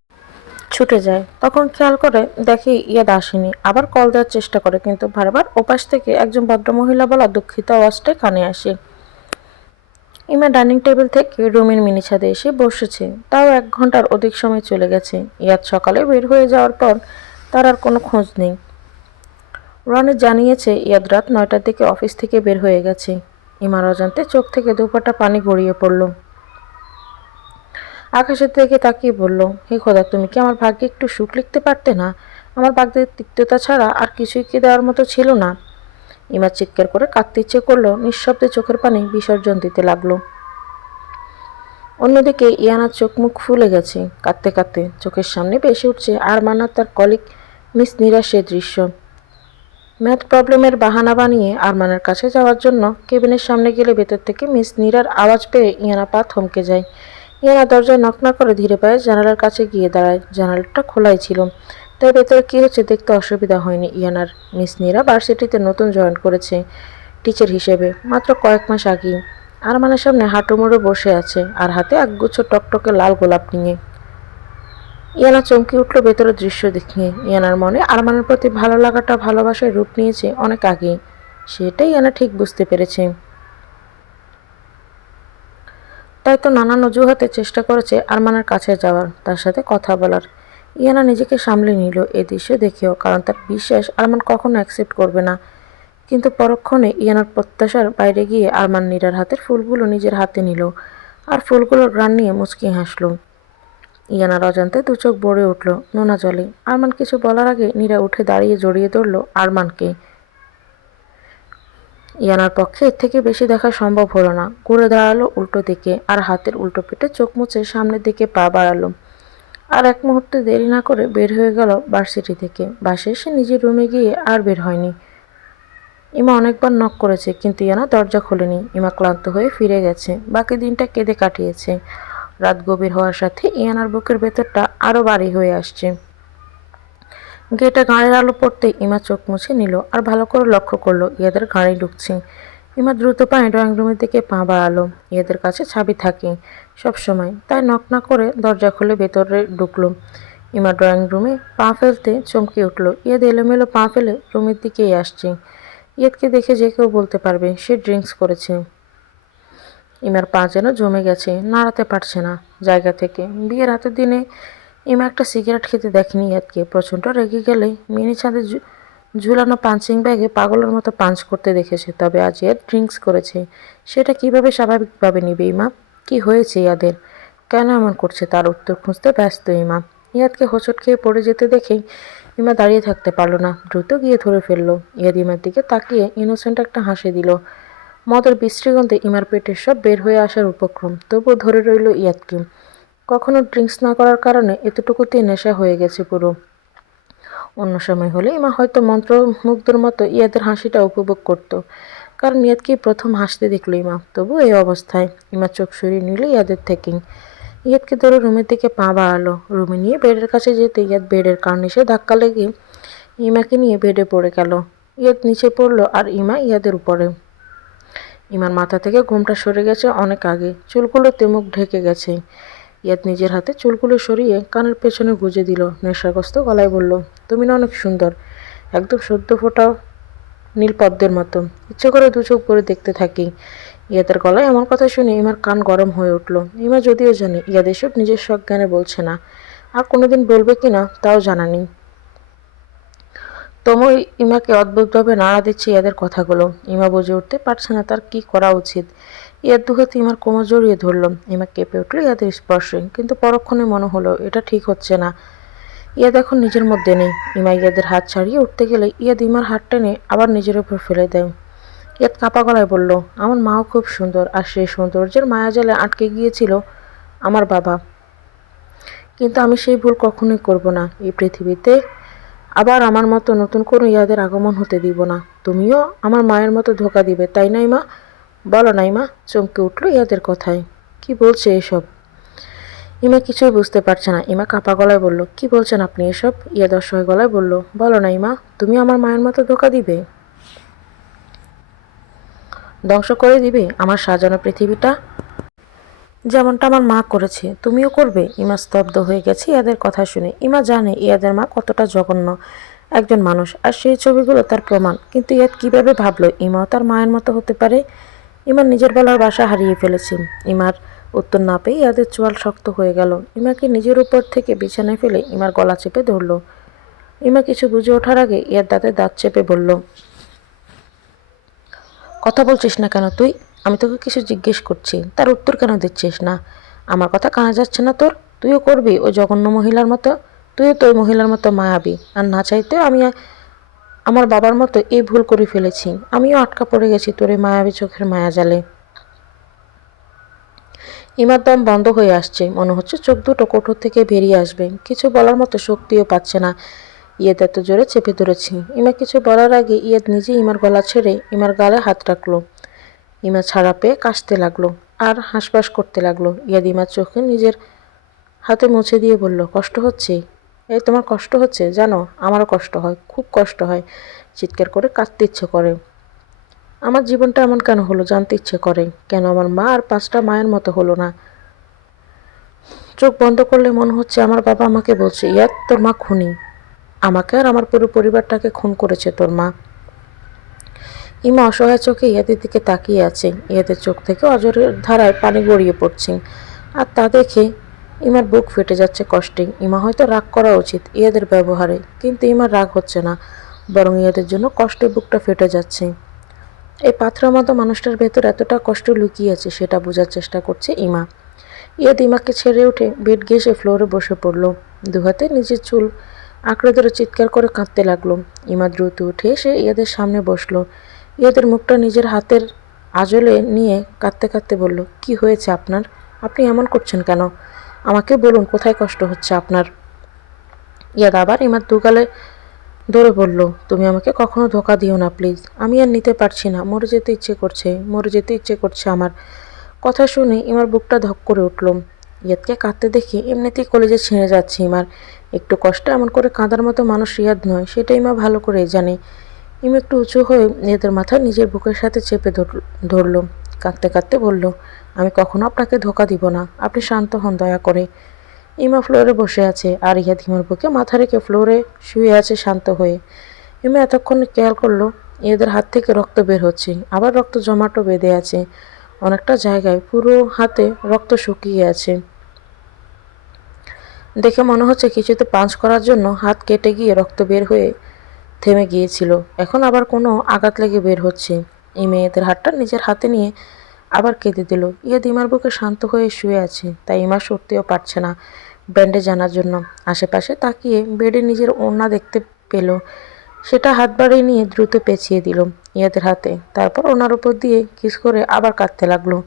ছুটে যায়। তখন খেয়াল করে দেখে ইয়াদ আসেনি। আবার কল দেওয়ার চেষ্টা করে, কিন্তু বারবার ওপাশ থেকে একজন ভদ্রমহিলা বলা দুঃখিত আওয়াজটাই কানে আসে। ইমা ডাইনিং টেবিল থেকে রুমের মিনি ছাদে এসে বসেছে। তাও 1 ঘন্টার অধিক সময় চলে গেছে। ইয়াদ সকালে বের হয়ে যাওয়ার পর তার আর কোনো খোঁজ নেই। রনি জানিয়েছে ইয়াদ রাত 9টার দিকে অফিস থেকে বের হয়ে গেছে। ইমার অজান্তে চোখ থেকে দুপাটা পানি গড়িয়ে পড়ল। আকাশের দিকে তাকিয়ে বলল, হে খোদা, তুমি কি আমার ভাগ্যে একটু সুখ লিখতে পারতে না? আমার ভাগ্যের তিক্ততা ছাড়া আর কিছুই কি দেওয়ার মতো ছিল না? ইমা চিৎকার করে কাঁদতে ইচ্ছে করলো, নিঃশব্দে চোখের পানি বিসর্জন দিতে লাগলো। অন্যদিকে ইয়ানার চোখ মুখ ফুলে গেছে। কাঁদতে কাঁদতে চোখের সামনে ভেসে উঠছে আরমান আর তার কলিগ মিস নীরার সে দৃশ্য। ম্যাথ প্রবলেমের বাহানা বানিয়ে আরমানের কাছে যাওয়ার জন্য কেবিনের সামনে গেলে ভেতর থেকে মিস নীরার আওয়াজ পেয়ে ইয়ানা পা থমকে যায়। ইয়ানা দরজায় নক না করে ধীরে পায়ে জানালার কাছে গিয়ে দাঁড়ায়। জানালাটা খোলাই ছিল, তাই ভেতরে কী হচ্ছে দেখতে অসুবিধা হয়নি ইয়ানার। মিস নীরা ভার্সিটিতে নতুন জয়েন করেছে টিচার হিসেবে, মাত্র কয়েক মাস আগেই। আরমানের সামনে হাঁটুমুড়ো বসে আছে আর হাতে একগুচ্ছ টকটকে লাল গোলাপ নিয়ে। ইয়ানা চমকে উঠল ভেতরের দৃশ্য দেখে। ইয়ানার মনে আরমানের প্রতি ভালো লাগাটা ভালোবাসায় রূপ নিয়েছে অনেক আগেই। সেটাই ইয়ানা ঠিক বুঝতে পেরেছে। তাই তো নানান অজুহাতে চেষ্টা করেছে আরমানের কাছে যাওয়ার, তার সাথে কথা বলার। ইয়ানা নিজেকে সামলে নিল এই দৃশ্য দেখেও, কারণ তার বিশ্বাস আরমান কখনো অ্যাকসেপ্ট করবে না। কিন্তু পরক্ষণে ইয়ানার প্রত্যাশার বাইরে গিয়ে আরমান নীরার হাতের ফুলগুলো নিজের হাতে নিল আর ফুলগুলোর ঘ্রাণ নিয়ে মুচকি হাসল। ইয়ানার অজান্তে 2 চোখ ভরে উঠল নোনা জলে। আরমান কিছু বলার আগে নীরা উঠে দাঁড়িয়ে জড়িয়ে ধরল আরমানকে। ইয়ানার পক্ষে এর থেকে বেশি দেখা সম্ভব হলো না। ঘুরে দাঁড়ালো উল্টো দিকে আর হাতের উল্টো পিঠে চোখ মুছে সামনের দিকে পা বাড়ালো। আর এক মুহূর্তে দেরি না করে বের হয়ে গেল ভার্সিটি থেকে। বাসে এসে নিজের রুমে গিয়ে আর বের হয়নি। ইমা অনেকবার নক করেছে, কিন্তু ইয়ানা দরজা খোলেনি। ইমা ক্লান্ত হয়ে ফিরে গেছে। বাকি দিনটা কেঁদে কাটিয়েছে। রাত গভীর হওয়ার সাথে ইয়ানার বুকের ভেতরটা আরও ভারী হয়ে আসছে। গেটে গাড়ির আলো পড়তে ইমা চোখ মুছে নিল আর ভালো করে লক্ষ্য করলো ইয়াদের গাড়ি ঢুকছে। ইমা দ্রুত পায়ে ড্রয়িং রুমের দিকে পা বাড়ালো। ইয়াদের কাছে চাবি থাকে সবসময়, তাই নক না করে দরজা খুলে ভেতরে ঢুকলো। ইমা ড্রয়িং রুমে পা ফেলতে চমকে উঠল। ইয়াদ এলোমেলো পা ফেলে রুমের দিকেই আসছে। ইয়াদকে দেখে যে কেউ বলতে পারবে সে ড্রিঙ্কস করেছে। ইমার পা যেন জমে গেছে, নাড়াতে পারছে না জায়গা থেকে। বিয়ের রাতের দিনে ইমা একটা সিগারেট খেতে দেখেনি ইয়াদকে। প্রচণ্ড রেগে গেলে মিনি ছাদে ঝুলানো পাঞ্চিং ব্যাগে পাগলের মতো পাঞ্চ করতে দেখেছে। তবে আজ ইয়াদ ড্রিঙ্কস করেছে, সেটা কিভাবে স্বাভাবিকভাবে নিবে ইমা? কি হয়েছে ইয়াদের, কেন এমন করছে তার উত্তর খুঁজতে ব্যস্ত ইমা। ইয়াদকে হোঁচট খেয়ে পড়ে যেতে দেখেই ইমা দাঁড়িয়ে থাকতে পারল না, দ্রুত গিয়ে ধরে ফেললো। ইয়াদ ইমার দিকে তাকিয়ে ইনোসেন্ট একটা হাসি দিল। মদের বিশ্রীগন্ধে ইমার পেটের সব বের হয়ে আসার উপক্রম, তবুও ধরে রইল ইয়াদকে। কখনো ড্রিঙ্কস না করার কারণে এতটুকুতেই নেশা হয়ে গেছে পুরো। অন্য সময় হলে ইমা হয়তো মন্ত্রমুগ্ধর মতো ইয়াদের হাসিটা উপভোগ করত, কারণ ইয়াদকেই প্রথম হাসতে দেখল ইমা। তবু এই অবস্থায় ইমা চোখ সরিয়ে নিল ইয়াদের থেকেই। ইয়াদকে ধরে রুমের দিকে পা বাড়ালো। রুমে নিয়ে বেডের কাছে যেতে ইয়াদ বেডের কার্নিশে ধাক্কা লেগে ইমাকে নিয়ে বেডে পড়ে গেল। ইয়াদ নিচে পড়লো আর ইমা ইয়াদের উপরে। ইমার মাথা থেকে ঘুমটা সরে গেছে অনেক আগে, চুলগুলোতে মুখ ঢেকে গেছে। ইয়াদ নিজের হাতে চুলগুলো সরিয়ে কানের পেছনে গুজে দিল। নেশাগ্রস্ত গলায় বলল, তুমি না অনেক সুন্দর, একদম সদ্য ফোটা নীল পদ্মের মতো। ইচ্ছে করে দু চোখ ভরে দেখতে থাকি। ইয়াদের গলায় আমার কথা শুনে ইমার কান গরম হয়ে উঠল। ইমা যদিও জানে ইয়াদ এসব নিজের সজ্ঞানে বলছে না, আর কোনোদিন বলবে কিনা তাও জানা নেই। তবু ইমাকে অদ্ভুতভাবে নাড়া দিচ্ছে ইয়াদের কথাগুলো। ইমা বুঝে উঠতে পারছে না তার কি করা উচিত। ইয়াদ দুহাতে ইমার কোমর জড়িয়ে ধরল। ইমা কেঁপে উঠল ইয়াদের স্পর্শে, কিন্তু পরক্ষণে মনে হলো এটা ঠিক হচ্ছে না। ইয়াদ এখন নিজের মধ্যে নেই। ইমা ইয়াদের হাত ছাড়িয়ে উঠতে গেলে ইয়াদ ইমার হাত টেনে আবার নিজের উপর ফেলে দেয়। ইয়াদ কাঁপা গলায় বলল, আমার মাও খুব সুন্দর, আর সেই সৌন্দর্যের মায়াজালে আটকে গিয়েছিল আমার বাবা। কিন্তু আমি সেই ভুল কখনোই করব না। এই পৃথিবীতে আবার আমার মতো নতুন কোনো ইয়াদের আগমন হতে দিব না। তুমিও আমার মায়ের মতো ধোকা দিবে, তাই না ইমা? বলো না ইমা। চমকে উঠল ইয়াদের কথায়। কি বলছে এসব? ইমা কিছুই বুঝতে পারছে না। ইমা কাঁপা গলায় বলল, কি বলছেন আপনি এসব? ইয়াদ অসহায় গলায় বলল, বলো না ইমা, তুমি আমার মায়ের মতো ধোকা দিবে, ধ্বংস করে দিবে আমার সাজানো পৃথিবীটা, যেমনটা আমার মা করেছে তুমিও করবে? ইমা স্তব্ধ হয়ে গেছে ইয়াদের কথা শুনে। ইমা জানে ইয়াদের মা কতটা জঘন্য একজন মানুষ, আর সেই ছবিগুলো তার প্রমাণ। কিন্তু ইয়াদ কিভাবে ভাবলো ইমাও তার মায়ের মতো হতে পারে? ইমার নিজের বলার ভাষা হারিয়ে ফেলেছে। ইমার উত্তর না পেয়ে ইয়াদের চোয়াল শক্ত হয়ে গেল। ইমাকে নিজের উপর থেকে বিছানায় ফেলে ইমার গলা চেপে ধরল। ইমা কিছু বুঝে ওঠার আগে ইয়াদ দাঁতে দাঁত চেপে বলল, কথা বলছিস না কেন তুই? আমি তোকে কিছু জিজ্ঞেস করছি, তার উত্তর কেন দিচ্ছিস না? আমার কথা কানা যাচ্ছে না তোর? তুইও করবি ওই জঘন্য মহিলার মতো? তুইও তো ওই মহিলার মতো মায়াবী, আর না চাইতেও আমি আমার বাবার মতো এই ভুল করে ফেলেছি। আমিও আটকা পড়ে গেছি তোর এই মায়াবী চোখের মায়াজালে। ইমার দম বন্ধ হয়ে আসছে, মনে হচ্ছে চোখ দুটো কোঠর থেকে বেরিয়ে আসবে। কিছু বলার মতো শক্তিও পাচ্ছে না। ইয়াদ এত জোরে চেপে ধরেছি। ইমা কিছু বলার আগে ইয়াদ নিজে ইমার গলা ছেড়ে ইমার গালে হাত রাখলো। ইমা ছাড়া পেয়ে কাশতে লাগলো আর হাঁসফাঁস করতে লাগলো। ইয়াদ ইমার চোখে নিজের হাতে মুছে দিয়ে বলল, কষ্ট হচ্ছে? এই তোমার কষ্ট হচ্ছে? জানো আমারও কষ্ট হয়, খুব কষ্ট হয়। চিৎকার করে কাঁদতে ইচ্ছে করে। আমার জীবনটা এমন কেন হলো জানতে ইচ্ছে করে। কেন আমার মা আর 5টা মায়ের মতো হলো না? চোখ বন্ধ করলে মনে হচ্ছে আমার বাবা আমাকে বলছে, ইয়াদ তোর মা খুনি, আমাকে আর আমার পুরো পরিবারটাকে খুন করেছে তোর মা। ইমা অসহায় চোখে ইয়াদের দিকে তাকিয়ে আছে। ইয়াদের চোখ থেকে অজরের ধারায় পানি গড়িয়ে পড়ছে, আর তা দেখে ইমার বুক ফেটে যাচ্ছে কষ্টে। ইমা হয়তো রাগ করা উচিত ইয়াদের ব্যবহারে, কিন্তু ইমার রাগ হচ্ছে না, বরং ইয়াদের জন্য কষ্টে বুকটা ফেটে যাচ্ছে। এই পাথরের মতো মানুষটার ভেতর এতটা কষ্ট লুকিয়ে আছে সেটা বোঝার চেষ্টা করছে ইমা। ইয়াদ ইমাকে ছেড়ে উঠে বেড ঘেঁষে ফ্লোরে বসে পড়ল। দুহাতে নিজের চুল আঁকড়ে ধরে চিৎকার করে কাঁদতে লাগলো। ইমা দ্রুত উঠে এসে ইয়াদের সামনে বসলো। ইয়াদের মুখটা নিজের হাতের আঁচলে নিয়ে কাঁদতে কাঁদতে বলল, কি হয়েছে আপনার? আপনি এমন করছেন কেন? আমাকে বলুন কোথায় কষ্ট হচ্ছে আপনার? ইয়াদ আবার ইমার দুগালে ধরে বলল, তুমি আমাকে কখনো ধোকা দিও না প্লিজ। আমি আর নিতে পারছি না, মরে যেতে ইচ্ছে করছে, মরে যেতে ইচ্ছে করছে আমার। কথা শুনে ইমার বুকটা ধক করে উঠল। ইয়াদকে কাঁদতে দেখে এমনিতেই কলেজে ছিঁড়ে যাচ্ছে ইমার। একটু কষ্ট এমন করে কাঁদার মতো মানুষ ইয়াদ নয়, সেটা ইমা ভালো করেই জানে। ইমা একটু উঁচু হয়ে ইয়াদের মাথা নিজের বুকের সাথে চেপে ধরল। কাঁদতে কাঁদতে বলল, আমি কখনো আপনাকে ধোকা দিব না, আপনি শান্ত হন দয়া করে। ইমা ফ্লোরে বসে আছে আর ইয়াদ ইমার বুকে মাথা রেখে ফ্লোরে শুয়ে আছে শান্ত হয়ে। ইমা এতক্ষণ খেয়াল করলো ইয়াদের হাত থেকে রক্ত বের হচ্ছে, আবার রক্ত জমাটো বেঁধে আছে অনেকটা জায়গায়, পুরো হাতে রক্ত শুকিয়ে আছে। দেখে মনে হচ্ছে কিছুতে পাঞ্চ করার জন্য হাত কেটে গিয়ে রক্ত বের হয়ে থেমে গিয়েছিল, এখন আবার কোনো আঘাত লেগে বের হচ্ছে। এই মেয়েদের হাতটা নিজের হাতে নিয়ে আবার কেঁদে দিল। ইয়াদ ইমার বুকে শান্ত হয়ে শুয়ে আছে, তাই ইমা সরতেও পারছে না ব্যান্ডেজ আনার জন্য। আশেপাশে তাকিয়ে বেডে নিজের ওড়না দেখতে পেল, সেটা হাত বাড়িয়ে নিয়ে দ্রুত পেঁচিয়ে দিল ইয়াদের হাতে, তারপর ওনার উপর দিয়ে কিস করে আবার কাঁদতে লাগলো।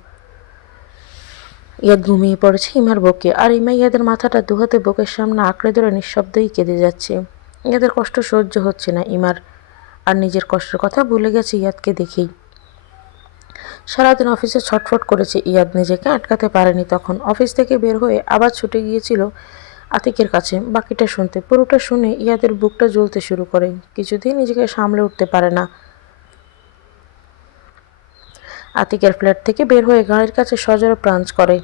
ইয়াদ ঘুমিয়ে পড়েছে ইমার বুকে, আর ইমা ইয়াদের মাথাটা দুহাতে বুকের সামনে আঁকড়ে ধরে নিঃশব্দেই কেঁদে যাচ্ছে। ইয়াদের কষ্ট সহ্য হচ্ছে না ইমার, আর নিজের কষ্টের কথা ভুলে গেছে ইয়াদকে দেখেই। সারাদিন অফিসে ছটফট করেছে ইয়াদ, নিজেকে আটকাতে পারেনি। তখন অফিস থেকে বের হয়ে আবার ছুটে গিয়েছিল আতিকের কাছে বাকিটা শুনতে। পুরোটা শুনে ইয়াদের বুকটা জ্বলতে শুরু করে, কিছুতেই নিজেকে সামলে উঠতে পারে না। আতিকের ফ্ল্যাট থেকে বের হয়ে গাড়ির কাছে সজোরে পাঞ্চ করে,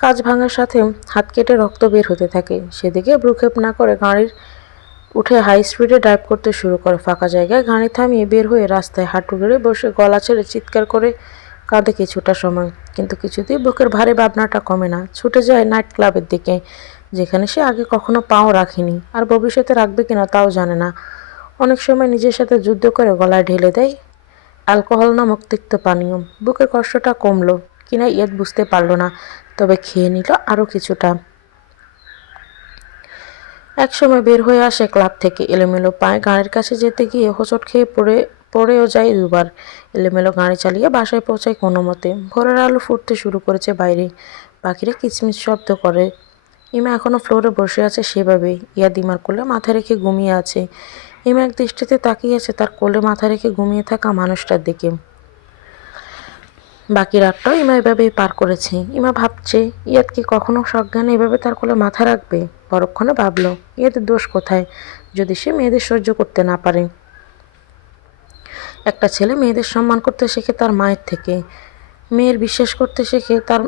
কাঁচ ভাঙার সাথে হাত কেটে রক্ত বের হতে থাকে। সেদিকে ভ্রুক্ষেপ না করে গাড়ির উঠে হাই স্পিডে ড্রাইভ করতে শুরু করে। ফাঁকা জায়গায় গাড়ি থামিয়ে বের হয়ে রাস্তায় হাঁটু গেড়ে বসে গলা ছেড়ে চিৎকার করে কাঁদে কিছুটা সময়, কিন্তু কিছুতেই বুকের ভারী ভাবনাটা কমে না। ছুটে যায় নাইট ক্লাবের দিকে, যেখানে সে আগে কখনো পাও রাখেনি, আর ভবিষ্যতে রাখবে কিনা তাও জানে না। অনেক সময় নিজের সাথে যুদ্ধ করে গলায় ঢেলে দেয় অ্যালকোহল নামক তিক্ত পানীয়। বুকের কষ্টটা কমলো কিনা ইয়াদ বুঝতে পারল না, তবে খেয়ে নিল আরও কিছুটা। একসময় বের হয়ে আসে ক্লাব থেকে এলোমেলো পায়ে, গাড়ির কাছে যেতে গিয়ে হোঁচট খেয়ে পড়েও যায় দুবার। এলোমেলো গাড়ি চালিয়ে বাসায় পৌঁছায় কোনো মতে। ভোরের আলো ফুটতে শুরু করেছে বাইরে, পাখিরা কিচমিচ শব্দ করে। ইমা এখনো ফ্লোরে বসে আছে সেভাবেই, ইয়াদ ইমার কোলে মাথা রেখে ঘুমিয়ে আছে। ইমা এক দৃষ্টিতে তাকিয়ে আছে তার কোলে মাথা রেখে ঘুমিয়ে থাকা মানুষটার দিকে। বাকি রাতটাও ইমা এভাবেই পার করেছে। ইমা ভাবছে, ইয়াদ কি কখনো সজ্ঞানে এভাবে তার কোলে মাথা রাখবে? পরক্ষণে ভাবল, ইয়াদের দোষ কোথায় যদি সে মেয়েদের সহ্য করতে না পারে? একটা ছেলে মেয়েদের সম্মান করতে শেখে তার মায়ের থেকে, মেয়ের বিশ্বাস করতে শেখে তার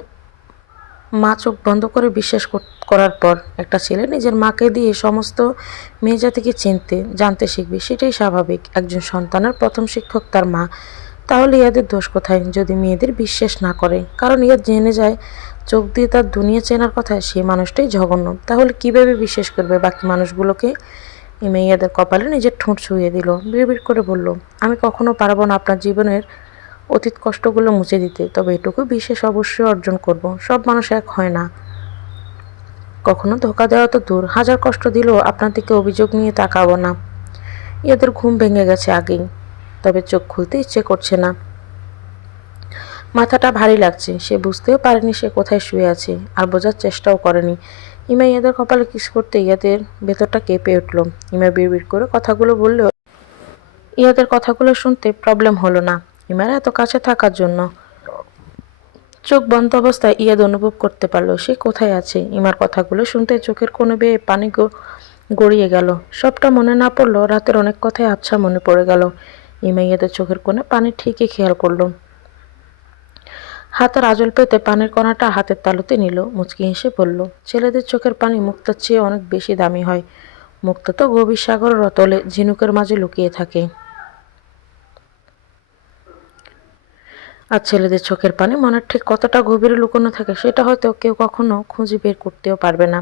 মা চোখ বন্ধ করে বিশ্বাস করার পর। একটা ছেলে নিজের মাকে দিয়ে সমস্ত মেয়ে জাতিকে চিনতে জানতে শিখবে, সেটাই স্বাভাবিক। একজন সন্তানের প্রথম শিক্ষক তার মা। তাহলে ইয়াদের দোষ কোথায় যদি মেয়েদের বিশ্বাস না করে? কারণ ইয়াদ জেনে যায় চোখ দিয়ে তার দুনিয়া চেনার কথা, সেই মানুষটাই জঘন্য। তাহলে কিভাবে বিশ্বাস করবে বাকি মানুষগুলোকে? ইমা ইয়াদের কপালে নিজের ঠোঁট ছুঁয়ে দিল, বিড়বিড় করে বলল, আমি কখনো পারবো না আপনার জীবনের অতীত কষ্টগুলো মুছে দিতে, তবে এটুকু বিশেষ অবশ্যই অর্জন করব। সব মানুষ এক হয় না। কখনো ধোকা দেওয়া তো দূর, হাজার কষ্ট দিলেও আপনার দিকে অভিযোগ নিয়ে তাকাবো না। এদের ঘুম ভেঙে গেছে আগেই, তবে চোখ খুলতে ইচ্ছে করছে না। মাথাটা ভারী লাগছে, সে বুঝতেও পারেনি সে কোথায় শুয়ে আছে, আর বোঝার চেষ্টাও করেনি। ইমা ইয়াদের কপালে কিস করতে ইয়াদের ভেতরটা কেঁপে উঠল। ইমা বিড়বিড় করে কথাগুলো বললেও ইয়াদের কথাগুলো শুনতে প্রবলেম হলো না। ইমার এত কাছে থাকার জন্য চোখ বন্ধ অবস্থায় ইয়াদ অনুভব করতে পারল সে কোথায় আছে। ইমার কথাগুলো শুনতে চোখের কোণে বেয়ে পানি গড়িয়ে গেল। সবটা মনে না পড়লো, রাতের অনেক কথাই আবছা মনে পড়ে গেল। ইমা ইয়াদের চোখের কোণে পানি ঠিকই খেয়াল করলো। হাতের আঁচল পেতে পানির কণাটা হাতের তালুতে নিল, মুচকি হেসে বলল, ছেলেদের চোখের পানি মুক্তার চেয়ে অনেক বেশি দামি হয়। মুক্তা তো গভীর সাগরের অতলে ঝিনুকের মাঝে লুকিয়ে থাকে, আর ছেলেদের চোখের পানি মনের ঠিক কতটা গভীরে লুকোনো থাকে সেটা হয়তো কেউ কখনো খুঁজে বের করতেও পারবে না।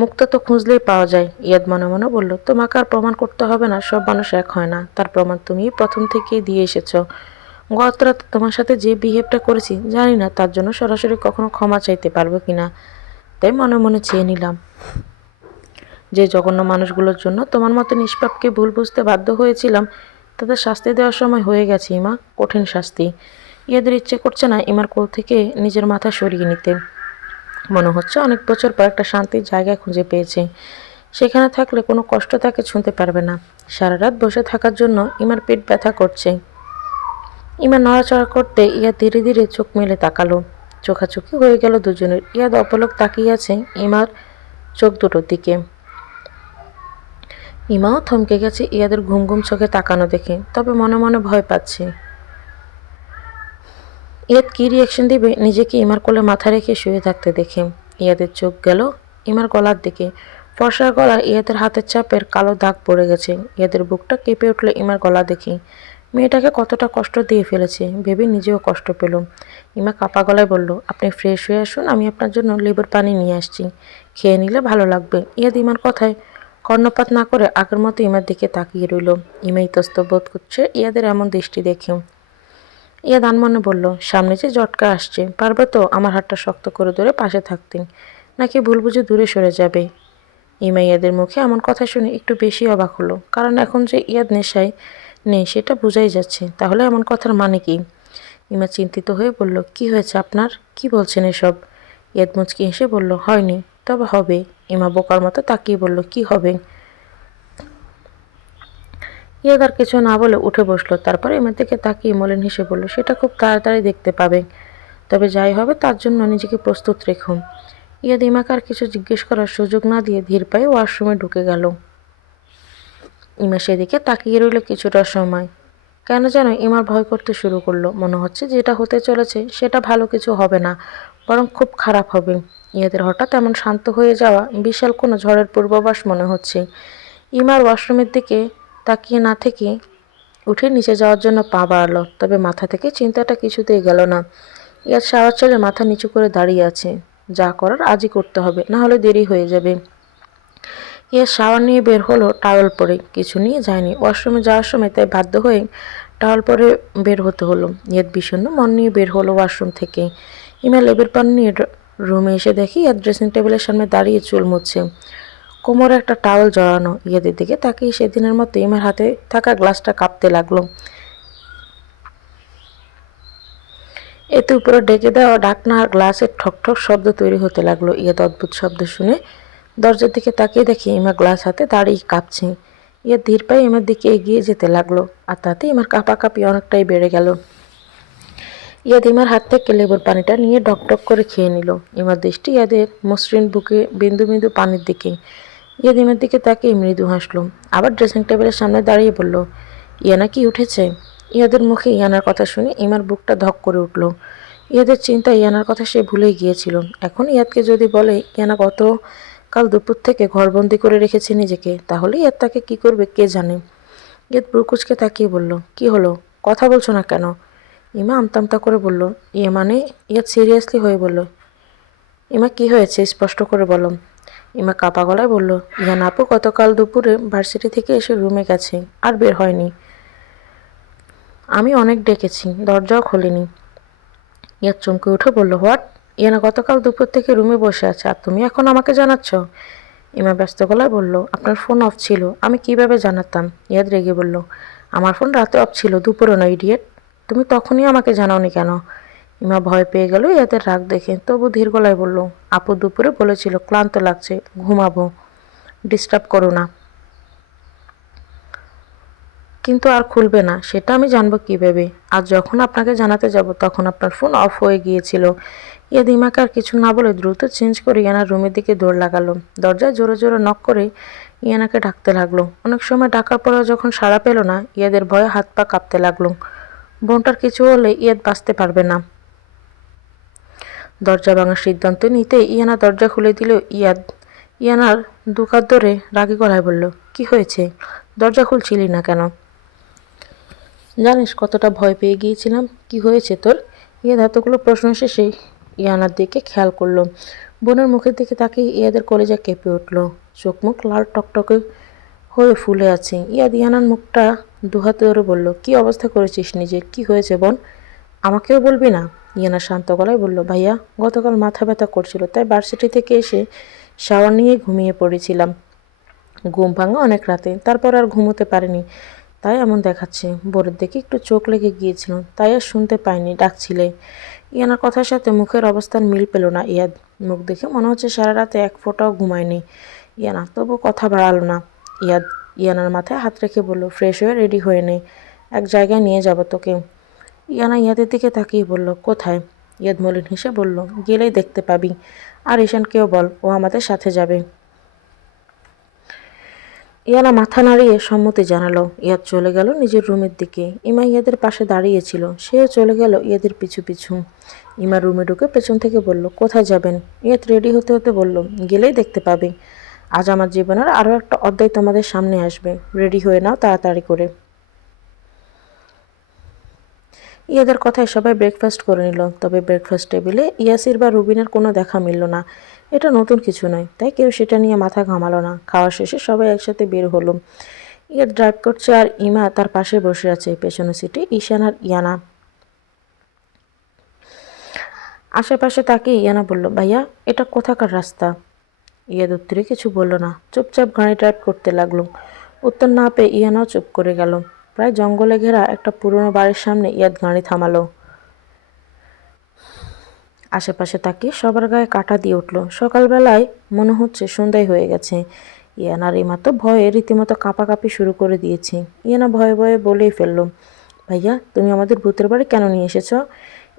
মুক্তা তো খুঁজলেই পাওয়া যায়। ইয়াদ মনে মনে বলল, তোমাকে আর প্রমাণ করতে হবে না সব মানুষ এক হয় না, তার প্রমাণ তুমি প্রথম থেকেই দিয়ে এসেছো। গত রাতে তোমার সাথে যে বিহেভটা করেছি জানি না তার জন্য সরাসরি কখনো ক্ষমা চাইতে পারবো কিনা, তাই মনে মনে চেয়ে নিলাম। যে জঘন্য মানুষগুলোর জন্য তোমার মতো নিষ্পাপকে ভুল বুঝতে বাধ্য হয়েছিলাম, তাদের শাস্তি দেওয়ার সময় হয়ে গেছে ইমা, কঠিন শাস্তি। ইয়াদের ইচ্ছে করছে না ইমার কোল থেকে নিজের মাথা সরিয়ে নিতে। মনে হচ্ছে অনেক বছর পর একটা শান্তির জায়গা খুঁজে পেয়েছে, সেখানে থাকলে কোনো কষ্ট তাকে ছুঁতে পারবে না। সারা রাত বসে থাকার জন্য ইমার পেট ব্যথা করছে। ইমা নড়াচড়া করতে ইয়া ধীরে ধীরে চোখ মেলে তাকালো। চোখাচোখি হয়ে গেল দুজনের। ইয়াদ অপলক তাকিয়ে আছে ইমার চোখ দুটোর দিকে। ইমাও থমকে গেছে ইয়াদের ঘুম ঘুম চোখে তাকানো দেখে, তবে মনে মনে ভয় পাচ্ছে। ইয়াদ কি রিয়াকশন দিবে নিজেকে ইমার কোলে মাথা রেখে শুয়ে থাকতে দেখে। ইয়াদের চোখ গেল ইমার গলার দিকে। ফর্সার গলা ইয়াদের হাতের চাপের কালো দাগ পড়ে গেছে। ইয়াদের বুকটা কেঁপে উঠল ইমার গলা দেখে। মেয়েটাকে কতটা কষ্ট দিয়ে ফেলেছে ভেবে নিজেও কষ্ট পেল। ইমা কাপা গলায় বলল, আপনি ফ্রেশ হয়ে আসুন, আমি আপনার জন্য লেবুর পানি নিয়ে আসছি, খেয়ে নিলে ভালো লাগবে। ইয়াদ ইমার কথায় কর্ণপাত না করে আগের মতো ইমার দিকে তাকিয়ে রইল। ইমা ইতস্ত বোধ করছে ইয়াদের এমন দৃষ্টি দেখে। ইয়াদ আনমনে বলল, সামনে যে জটকা আসছে, পারবে তো আমার হাতটা শক্ত করে ধরে পাশে থাকতেন, নাকি ভুল বুঝে দূরে সরে যাবে? ইমা ইয়াদের মুখে এমন কথা শুনে একটু বেশি অবাক হলো, কারণ এখন যে ইয়াদ নেশায় নেই সেটা বোঝাই যাচ্ছে। তাহলে এমন কথার মানে কি? ইমা চিন্তিত হয়ে বলল, কি হয়েছে আপনার, কি বলছেন এসব? ইয়াদ মুচকি হেসে বলল, হয়নি, তবে হবে। ইমা বোকার মতো তাকিয়ে বলল, কি হবে? ইয়াদ আর কিছু না বলে উঠে বসলো। তারপর ইমার দিকে তাকিয়ে মলিন হেসে বলল, সেটা খুব তাড়াতাড়ি দেখতে পাবে, তবে যাই হবে তার জন্য নিজেকে প্রস্তুত রেখো। ইয়াদ ইমাকে আর কিছু জিজ্ঞেস করার সুযোগ না দিয়ে ধীর পায়ে ওয়াশরুমে ঢুকে গেল। ইমা সেদিকে তাকিয়ে রইল কিছুটা সময়। কেন যেন ইমার ভয় করতে শুরু করলো। মনে হচ্ছে যেটা হতে চলেছে সেটা ভালো কিছু হবে না, বরং খুব খারাপ হবে। ইয়াদের হঠাৎ এমন শান্ত হয়ে যাওয়া বিশাল কোনো ঝড়ের পূর্বাভাস মনে হচ্ছে। ইমার ওয়াশরুমের দিকে তাকিয়ে না থেকে উঠে নিচে যাওয়ার জন্য পা বাড়ালো, তবে মাথা থেকে চিন্তাটা কিছুতেই গেল না। ইয়াদ শাওয়ার ছেড়ে মাথা নিচু করে দাঁড়িয়ে আছে। যা করার আজই করতে হবে, না হলে দেরি হয়ে যাবে। ইয়াদ শাওয়ার নিয়ে বের হলো টাওয়েল পরে, কিছু নিয়ে যায়নি ওয়াশরুমে যাওয়ার সময়, তাই বাধ্য হয়ে টাওয়েল পরে বের হতে হলো। ইয়াদ বিষণ্ণ মন নিয়ে বের হলো ওয়াশরুম থেকে। ইমা লেবের পান নিয়ে রুমে এসে দেখি ইয়াদ ড্রেসিং টেবিলের সামনে দাঁড়িয়ে চুল মুছছে, কোমরে একটা টাওয়েল জড়ানো। ইয়াদের দিকে তাকিয়ে সেদিনের মতো ইমার হাতে থাকা গ্লাসটা কাঁপতে লাগলো। এতে উপরে ডেকে দেওয়া ঢাকনা আর গ্লাসের ঠকঠক শব্দ তৈরি হতে লাগলো। ইয়াদ অদ্ভুত শব্দ শুনে দরজার দিকে তাকিয়ে দেখি ইমা গ্লাস হাতে দাঁড়িয়ে কাঁপছে। ইয়াদ ধীর পায়ে ইমার দিকে এগিয়ে যেতে লাগলো, আর তাতে ইমার কাঁপাকাঁপি অনেকটাই বেড়ে গেল। ইয়াদ ইমার হাত থেকে লেবুর পানিটা নিয়ে ডকডক করে খেয়ে নিল। ইমার দৃষ্টি ইয়াদের মসৃণ বুকে বিন্দু বিন্দু পানির দিকে। ইয়াদ ইমার দিকে তাকিয়ে মৃদু হাসলো, আবার ড্রেসিং টেবিলের সামনে দাঁড়িয়ে বলল, ইয়ানা কি উঠেছে? ইয়াদের মুখে ইয়ানার কথা শুনে ইমার বুকটা ধক করে উঠল। ইয়াদের চিন্তা ইয়ানার কথা সে ভুলেই গিয়েছিল। এখন ইয়াদকে যদি বলে ইয়ানা গতকাল দুপুর থেকে ঘরবন্দি করে রেখেছে নিজেকে, তাহলে ইয়াদ তাকে কি করবে কে জানে। ইয়াদ ব্রুকুচকে তাকিয়ে বলল, কি হলো, কথা বলছো না কেন? ইমা আমতামতা করে বলল, ইয়ে মানে? ইয়াদ সিরিয়াসলি হয়ে বলল, ইমা কি হয়েছে স্পষ্ট করে বলো। ইমা কাপা গলায় বলল, ইয়ানা আপু গতকাল দুপুরে ভার্সিটি থেকে এসে রুমে গেছে, আর বের হয়নি। আমি অনেক ডেকেছি, দরজাও খোলেনি। ইয়াদ চমকে উঠে বলল, হোয়াট? ইয়ানা গতকাল দুপুর থেকে রুমে বসে আছে, আর তুমি এখন আমাকে জানাচ্ছ? ইমা ব্যস্ত গলায় বলল, আপনার ফোন অফ ছিল, আমি কিভাবে জানাতাম? ইয়াদ রেগে বলল, আমার ফোন রাতে অফ ছিল, দুপুরে নয় ইডিয়েট। তুমি তখনই আমাকে জানাওনি কেন? ইমা ভয় পেয়ে গেল ইয়াদের রাগ দেখে, তবু ধীর গলায় বলল, আপু দুপুরে বলেছিল ক্লান্ত লাগছে, ঘুমাবো, ডিস্টার্ব করো না। কিন্তু আর খুলবে না সেটা আমি জানবো কিভাবে? আজ যখন আপনাকে জানাতে যাব তখন আপনার ফোন অফ হয়ে গিয়েছিল। ইয়াদ ইমাকে আর কিছু না বলে দ্রুত চেঞ্জ করে ইয়ানার রুমের দিকে দৌড় লাগালো। দরজায় জোরে জোরে নক করে ইয়ানাকে ডাকতে লাগলো। অনেক সময় ডাকার পরেও যখন সাড়া পেল না, ইয়াদের ভয়ে হাত পা কাঁপতে লাগলো। বোনটার কিছু হলে ইয়াদ বাঁচতে পারবে না। দরজা ভাঙার সিদ্ধান্ত নিতে ইয়ানা দরজা খুলে দিল। ইয়ানার দুকাত ধরে রাগী গলায় বলল, কি হয়েছে, দরজা খুলছিলি না কেন? জানিস কতটা ভয় পেয়ে গিয়েছিলাম, কি হয়েছে তোর? ইয়াদ এতগুলো প্রশ্ন শেষে ইয়ানার দিকে খেয়াল করলো। বোনের মুখের দিকে তাকিয়ে ইয়াদের কলেজা কেঁপে উঠল, চোখ মুখ লাল টকটকে হয়ে ফুলে আছে। ইয়াদ ইয়ানার মুখটা দুহাতে ধরে বলল, কি অবস্থা করেছিস নিজে, কি হয়েছে বোন? আমাকেও বলবি না? ইয়ানা শান্ত গলায় বলল, ভাইয়া গতকাল মাথা ব্যথা করছিল, তাই ভার্সিটি থেকে এসে শাওয়ার নিয়ে ঘুমিয়ে পড়েছিলাম। ঘুম ভাঙা অনেক রাতে, তারপর আর ঘুমোতে পারিনি, তাই এমন দেখাচ্ছে। বোরের দিকে একটু চোখ লেগে গিয়েছিল, তাই আর শুনতে পাইনি ডাকছিলে। ইয়ানার কথার সাথে মুখের অবস্থান মিল পেল না ইয়াদ। মুখ দেখে মনে হচ্ছে সারা রাতে এক ফোঁটাও ঘুমায়নি ইয়ানা, তবু কথা বাড়ালো না। ইয়ানার মাথায় হাত রেখে বলল, ফ্রেশ হয়ে রেডি হয়ে নে, এক জায়গায় নিয়ে যাব তোকে। ইয়ানা ইয়াদের দিকে তাকিয়ে বলল, কোথায়? ইয়াদ মলিন হেসে বলল, গেলেই দেখতে পাবি। আর ঈশানকেও বল, ও আমাদের সাথে যাবে। ইয়ানা মাথা নাড়িয়ে সম্মতি জানালো। ইয়াদ চলে গেল নিজের রুমের দিকে। ইমা ইয়াদের পাশে দাঁড়িয়েছিল, সেও চলে গেল ইয়াদের পিছু পিছু। ইমা রুমে ঢুকে পেছন থেকে বলল, কোথায় যাবেন? ইয়াদ রেডি হতে হতে বলল, গেলেই দেখতে পাবে। আজ আমার জীবনের আরও একটা অধ্যায় তোমাদের সামনে আসবে। রেডি হয়ে নাও তাড়াতাড়ি করে। ইয়াদের কথায় সবাই ব্রেকফাস্ট করে নিল, তবে ব্রেকফাস্ট টেবিলে ইয়াসির বা রুবিনের কোনো দেখা মিলল না। এটা নতুন কিছু নয়, তাই কেউ সেটা নিয়ে মাথা ঘামালো না। খাওয়া শেষে সবাই একসাথে বের হলো। ইয়াদ ড্রাইভ করছে আর ইমা তার পাশে বসে আছে। পেছনে সিটে ঈশান আর ইয়ানা। আশেপাশে তাকে ইয়ানা বলল, ভাইয়া এটা কোথাকার রাস্তা? ইয়াদ উত্তরে কিছু বলল না, চুপচাপ গাড়ি ড্রাইভ করতে লাগলো। উত্তর না পেয়ে ইয়ানাও চুপ করে গেল। প্রায় জঙ্গলে ঘেরা একটা পুরনো বাড়ির সামনে ইয়াদ গাড়ি থামালো। আশেপাশে তাকিয়ে সবার গায়ে কাঁটা দিয়ে উঠল। সকালবেলায় মনে হচ্ছে সন্ধ্যায় হয়ে গেছে। ইয়ানার ইমা তো ভয়ে রীতিমতো কাঁপাকাঁপি শুরু করে দিয়েছে। ইয়ানা ভয়ে ভয়ে বলেই ফেলল, ভাইয়া তুমি আমাদের ভূতের বাড়ি কেন নিয়ে এসেছ?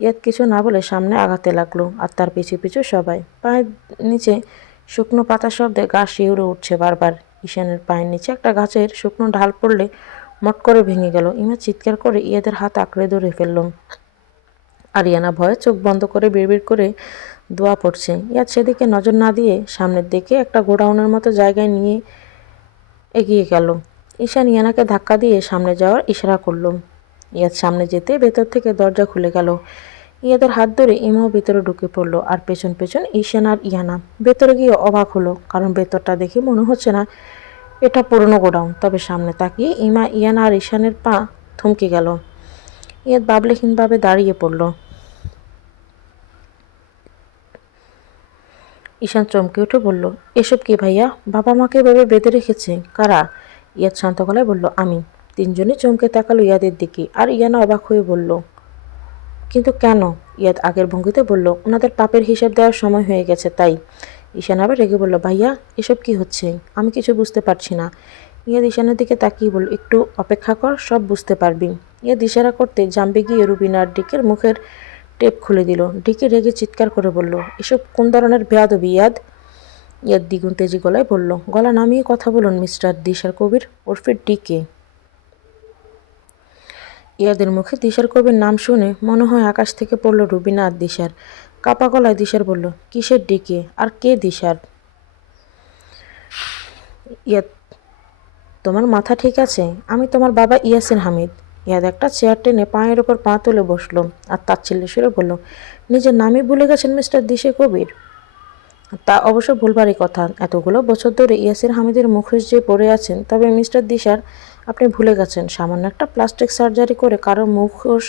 ইয়াদ কিছু না বলে সামনে আগাতে লাগলো, আর তার পিছু পিছু সবাই। পায়ের নিচে শুকনো পাতা শব্দে গা শিউরে উঠছে বারবার। ঈশানের পায়ের নিচে একটা গাছের শুকনো ঢাল পড়লে মট করে ভেঙে গেল। ইমা চিৎকার করে ইয়াদের হাত আঁকড়ে ধরে ফেলল। আরিয়ানা ভয়ে চোখ বন্ধ করে বিড়বিড় করে দোয়া পড়ছে। ইয়াদ সেদিকে নজর না দিয়ে সামনের দিকে একটা গোডাউনের মতো জায়গায় নিয়ে এগিয়ে গেল। ঈশান ইয়ানাকে ধাক্কা দিয়ে সামনে যাওয়ার ইশারা করল। ইয়াদ সামনে যেতে ভেতর থেকে দরজা খুলে গেল। ইয়াদের হাত ধরে ইমাও ভেতরে ঢুকে পড়লো, আর পেছন পেছন ঈশান আর ইয়ানা। ভেতরে গিয়ে অবাক হলো, কারণ ভেতরটা দেখে মনে হচ্ছে না এটা পুরনো গোডাউন। তবে সামনে তাকিয়ে ইমা, ইয়ানা আর ঈশানের পা থমকে গেল। ইয়াদ বাবলেহীনভাবে দাঁড়িয়ে পড়ল। ঈশান চমকে উঠে বলল, এসব কি ভাইয়া? বাবা মাকে এভাবে বেঁধে রেখেছে কারা? ইয়াদ শান্ত গলায় বলল, আমি। তিনজনই চমকে তাকালো ইয়াদের দিকে, আর ইয়ানা অবাক হয়ে বলল, কিন্তু কেন? ইয়াদ আগের ভঙ্গিতে বলল, ওনাদের পাপের হিসাব দেওয়ার সময় হয়ে গেছে তাই। ঈশান আবার রেগে বলল, ভাইয়া এসব কি হচ্ছে? আমি কিছু বুঝতে পারছি না। ইয়াদ ঈশানের দিকে তাকিয়ে বলল, একটু অপেক্ষা কর, সব বুঝতে পারবি। ইয়াদ ইশারা করতে জাম্বে গিয়ে রুবিনার ডিকের মুখের টেপ খুলে দিল। ডিকে রেগে চিৎকার করে বলল, এসব কোন ধরনের বেয়াদবি ইয়াদ? ইয়াদ দ্বিগুণ তেজি গলায় বলল, গলা নামিয়ে কথা বলুন মিস্টার দিশার কবির ওরফে ডিকে। ইয়াদের মুখে দিশার কবির নাম শুনে মনে হয় আকাশ থেকে পড়ল রুবিনা আর দিশার। কাপা গলায় দিশার বলল, কিসের ডিকে আর কে দিশার? ইয়াদ, তোমার মাথা ঠিক আছে? আমি তোমার বাবা ইয়াসিন হামিদ। ইয়াদ একটা চেয়ার টেনে পায়ের ওপর পা তুলে বসলো, আর তাচ্ছিল্যের সুরে বলল, নিজের নামই ভুলে গেছেন মিস্টার দিশে কবির? তা অবশ্য ভুলবারই কথা। এতগুলো বছর ধরে ইয়াসির হামিদের মুখোশ যে পড়ে আছেন, তবে মিস্টার দিশার আপনি ভুলে গেছেন সামান্য একটা প্লাস্টিক সার্জারি করে কারো মুখোশ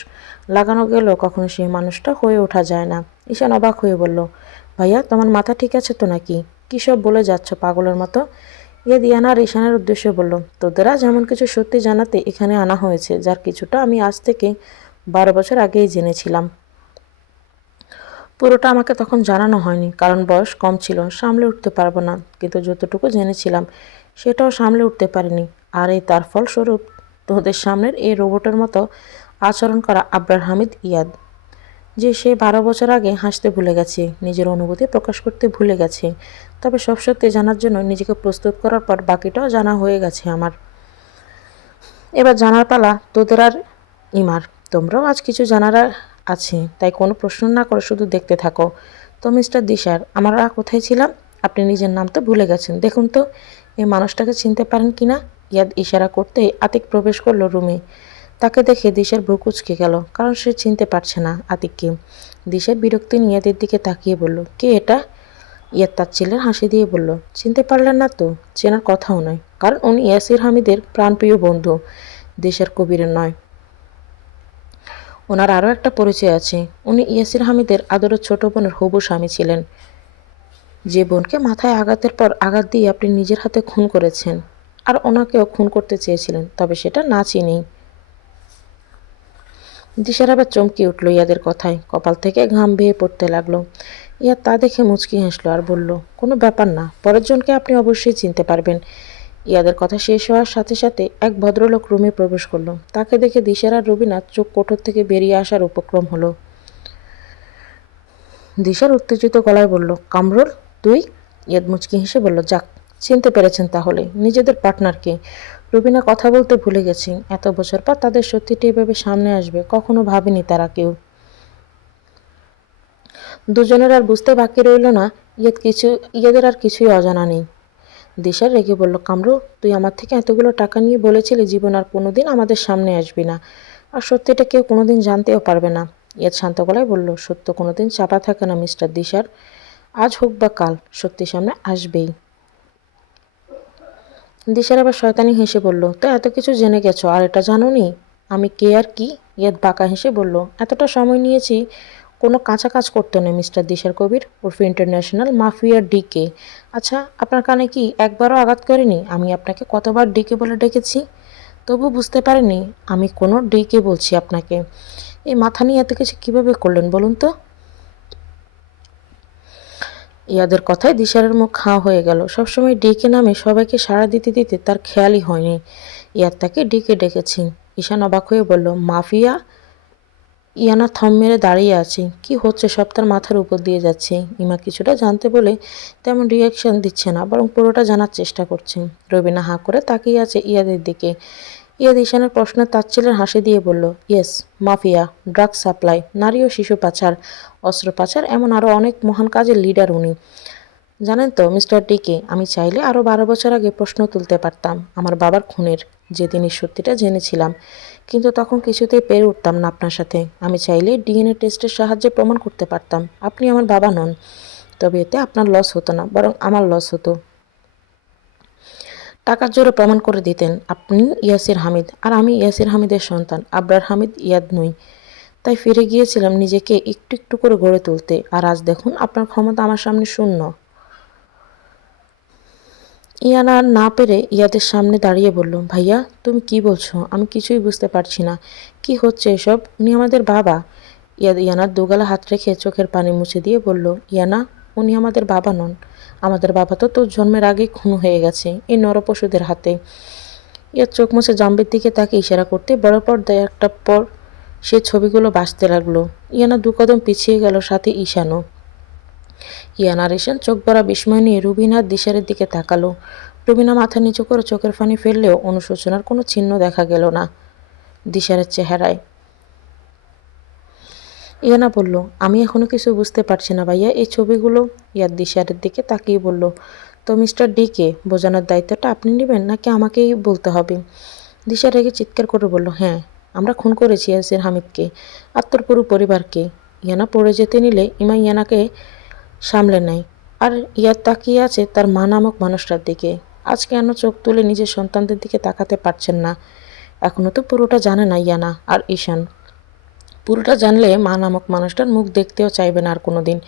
লাগানো গেলেও কখনো সেই মানুষটা হয়ে ওঠা যায় না। ঈশান অবাক হয়ে বলল, ভাইয়া তোমার মাথা ঠিক আছে তো নাকি? কী সব বলে যাচ্ছ পাগলের মতো? ইয়াদ ইয়ানা আর ঈশানের উদ্দেশ্যে বলল, তোদেরা যেমন কিছু সত্যি জানাতে এখানে আনা হয়েছে, যার কিছুটা আমি আজ থেকে 12 বছর আগেই জেনেছিলাম। পুরোটা আমাকে তখন জানানো হয়নি, কারণ বয়স কম ছিল, সামলে উঠতে পারবো না। কিন্তু যতটুকু জেনেছিলাম সেটাও সামলে উঠতে পারিনি। আর এই তার ফলস্বরূপ তোদের সামনের এই রোবটের মতো আচরণ করা আবরার হামিদ ইয়াদ, যে সে 12 বছর আগে হাসতে ভুলে গেছে, নিজের অনুভূতি প্রকাশ করতে ভুলে গেছে। তবে সব সত্যি জানার জন্য নিজেকে প্রস্তুত করার পর বাকিটাও জানা হয়ে গেছে আমার। এবার জানার পালা তোদের আর ইমার। তোমরাও আজ কিছু জানার আছে, তাই কোনো প্রশ্ন না করে শুধু দেখতে থাকো। তো মিস্টার দিশার, আমরা কোথায় ছিলাম? আপনি নিজের নাম তো ভুলে গেছেন। দেখুন তো এই মানুষটাকে চিনতে পারেন কিনা? ইয়াদ ইশারা করতেই আতিক প্রবেশ করলো রুমে। তাকে দেখে দিশার ভ্রু কুঁচকে গেল, কারণ সে চিনতে পারছে না আতিককে। দিশার বিরক্তি নিয়ে ইয়াদের দিকে তাকিয়ে বলল, কে এটা? ইয়াদ তার ছেলের হাসি দিয়ে বলল, চিনতে পারলেন না তো? চেনার কথাও নয়, কারণ উনি ইয়াসির হামিদের প্রাণপ্রিয় বন্ধু, দিশার কবিরের নয়। ওনার আরও একটা পরিচয় আছে। উনি ইয়াসির হামিদের আদরের ছোট বোনের হবু স্বামী ছিলেন, যে বোনকে মাথায় আঘাতের পর আঘাত দিয়ে আপনি নিজের হাতে খুন করেছেন। আর ওনাকেও খুন করতে চেয়েছিলেন, তবে সেটা না চিনেই। দিশার আবার চমকে উঠল ইয়াদের কথায়, কপাল থেকে ঘাম বেয়ে পড়তে লাগলো। ইয়াদ তা দেখে মুচকি হাসলো আর বলল, কোনো ব্যাপার না, পরের জনকে আপনি অবশ্যই চিনতে পারবেন। ইয়াদের কথা শেষ হওয়ার সাথে সাথে এক ভদ্রলোক রুমে প্রবেশ করলো। তাকে দেখে দিশার আর রবিনা চোখ কোঠর থেকে বেরিয়ে আসার উপক্রম হলো। দিশার উত্তেজিত গলায় বলল, কামরুল তুই? ইয়াদ মুচকি হেসে বলল, যাক, চিনতে পেরেছেন তাহলে নিজেদের পার্টনারকে। রুবিনা কথা বলতে ভুলে গেছি, এত বছর পর তাদের সত্যিটা এভাবে সামনে আসবে কখনো ভাবেনি তারা কেউ। দুজনের আর বুঝতে বাকি রইল না ইয়াদের আর কিছুই অজানা নেই। দিশা রেগে বলল, কামরু, তুই আমার থেকে এতগুলো টাকা নিয়ে বলেছিলি জীবন আর কোনোদিন আমাদের সামনে আসবি না, আর সত্যিটা কেউ কোনোদিন জানতেও পারবে না। ইয়াদ শান্ত গলায় বলল, সত্য কোনোদিন চাপা থাকে না মিস্টার দিশার, আজ হোক বা কাল সত্যি সামনে আসবেই। দিশার আবার শয়তানি হেসে বলল, তো এত কিছু জেনে গেছো আর এটা জানোনি আমি কে আর কি? ইয়াদ বাঁকা হেসে বলল, এতটা সময় নিয়েছি কোনো কাঁচা কাজ করতে নেই মিস্টার দিশার কবির ওরফে ইন্টারন্যাশনাল মাফিয়া ডিকে। আচ্ছা, আপনার কানে কি একবারও আঘাত করেনি আমি আপনাকে কতবার ডিকে বলে ডেকেছি? তবু বুঝতে পারেনি আমি কোনো ডিকে বলছি আপনাকে? এই মাথা নিয়ে এত কিছু কীভাবে করলেন বলুন তো? ইয়াদের কথায় দিশারের মুখ হাঁ হয়ে গেল। সবসময় ডিকে নামে সবাইকে সাড়া দিতে দিতে তার খেয়ালই হয়নি ইয়াদ তাকে ডিকে ডেকেছি। ঈশান অবাক হয়ে বলল, মাফিয়া? ইয়ানা থম মেরে দাঁড়িয়ে আছে। কি হচ্ছে সব তার মাথার উপর দিয়ে যাচ্ছে। ইমা কিছুটা জানতে বলে তেমন রিয়াকশন দিচ্ছে না, বরং পুরোটা জানার চেষ্টা করছে। রবিনা হাঁ করে তাকিয়ে আছে ইয়াদের দিকে। ইয়াদ ঈশানের প্রশ্নের তাচ্ছিল্যের হাসি দিয়ে বলল, ইয়েস, মাফিয়া, ড্রাগ সাপ্লাই, নারী ও শিশু পাচার, অস্ত্র পাচার, এমন আরও অনেক মহান কাজের লিডার উনি। জানেন তো মিস্টার ডিকে, আমি চাইলে আরও 12 বছর আগে প্রশ্ন তুলতে পারতাম আমার বাবার খুনের, যেদিন এই সত্যিটা জেনেছিলাম। কিন্তু তখন কিছুতেই পেরে উঠতাম না আপনার সাথে। আমি চাইলে ডিএনএ টেস্টের সাহায্যে প্রমাণ করতে পারতাম আপনি আমার বাবা নন। তবে এতে আপনার লস হতো না, বরং আমার লস হতো। টাকার জোরে প্রমাণ করে দিতেন আপনি ইয়াসির হামিদ, আর আমি ইয়াসির হামিদের সন্তান, আবরার হামিদ ইয়াদ নই। তাই ফিরে গিয়েছিলাম নিজেকে একটু একটু করে গড়ে তুলতে, আর আজ দেখুন আপনার ক্ষমতা আমার সামনে শূন্য। ইয়ানা আর না পেরে ইয়াদের সামনে দাঁড়িয়ে বলল, ভাইয়া তুমি কি বলছো? আমি কিছুই বুঝতে পারছি না, কি হচ্ছে এসব? উনি আমাদের বাবা। ইয়ানার দুগালা হাত রেখে চোখের পানি মুছে দিয়ে বলল, ইয়ানা, উনি আমাদের বাবা নন। আমাদের বাবা তো তোর জন্মের আগেই খুন হয়ে গেছে এই নরপশুদের হাতে। ইয়ার চোখ মুছে জাম্বির দিকে তাকে ইশারা করতে বড় পর্দায় একটা পর সে ছবিগুলো বাঁচতে লাগলো। ইয়ানা 2 কদম পিছিয়ে গেল, সাথে ঈশানও। ইয়ানা আর ঈশান চোখ ভরা বিস্ময় নিয়ে রুবিনা আর দিশারের দিকে তাকালো। রুবিনা মাথা নিচু করে চোখের পানি ফেললেও অনুশোচনার কোনো চিহ্ন দেখা গেল না দিশারের চেহারায়। ইয়ানা বলল, আমি এখনো কিছু বুঝতে পারছি না ভাইয়া, এই ছবিগুলো? ইয়াদ দিশারের দিকে তাকিয়ে বলল, তো মিস্টার ডিকে বোঝানোর দায়িত্বটা আপনি নেবেন নাকি আমাকেই বলতে হবে? দিশা রেগে চিৎকার করে বলল, হ্যাঁ, আমরা খুন করেছি ইয়াসির হামিদকে আর তোর পুরো পরিবারকে। ইয়ানা পড়ে যেতে নিলে ইমা ইয়ানাকে সামলে নেয়, আর ইয়াদ তাকিয়ে আছে তার মা নামক মানুষটার দিকে। আজ কেন চোখ তুলে নিজের সন্তানদের দিকে তাকাতে পারছেন না? এখনও তো পুরোটা জানে না ইয়ানা আর ঈশান। পুরোটা জানলে মা নামক মানুষটার মুখ দেখতেও চাইবে না আর কোনো দিন।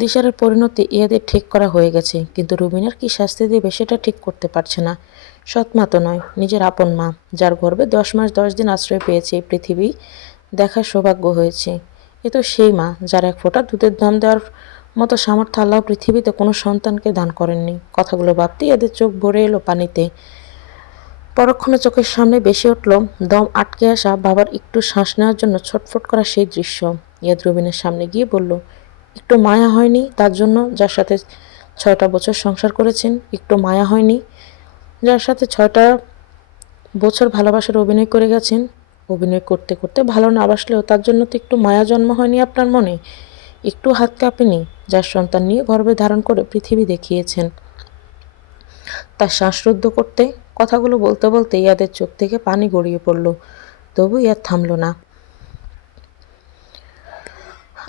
দিশারের পরিণতি ইয়াদের ঠিক করা হয়ে গেছে, কিন্তু রুবিনার কি শাস্তি দেবে সেটা ঠিক করতে পারছে না। সৎ মা তো নয়, নিজের আপন মা, যার গর্ভে 10 মাস 10 দিন আশ্রয় পেয়েছে এই পৃথিবী দেখার সৌভাগ্য হয়েছে। এ তো সেই মা যার এক ফোঁটা দুধের দাম দেওয়ার মতো সামর্থ্য আল্লাহ পৃথিবীতে কোনো সন্তানকে দান করেননি। কথাগুলো ভাবতেই এদের চোখ ভরে এলো পানিতে। পরক্ষণে চোখের সামনে ভেসে উঠল দম আটকে আসা বাবার একটু শ্বাস নেওয়ার জন্য ছটফট করা সেই দৃশ্য। ইয়াদ রুবিনের সামনে গিয়ে বলল, একটু মায়া হয়নি তার জন্য যার সাথে 6টা বছর সংসার করেছেন? একটু মায়া হয়নি যার সাথে 6টা বছর ভালোবাসার অভিনয় করে গেছেন? অভিনয় করতে করতে ভালো না বাসলেও তার জন্য তো একটু মায়া জন্ম হয়নি আপনার মনে? একটু হাত কাঁপেনি যার সন্তান নিয়ে গর্ভে ধারণ করে পৃথিবী দেখিয়েছেন? তার শ্বাসরুদ্ধ করতে? কথাগুলো বলতে বলতে ইয়াদের চোখ থেকে পানি গড়িয়ে পড়ল, তবু ইয়াদ থামল না।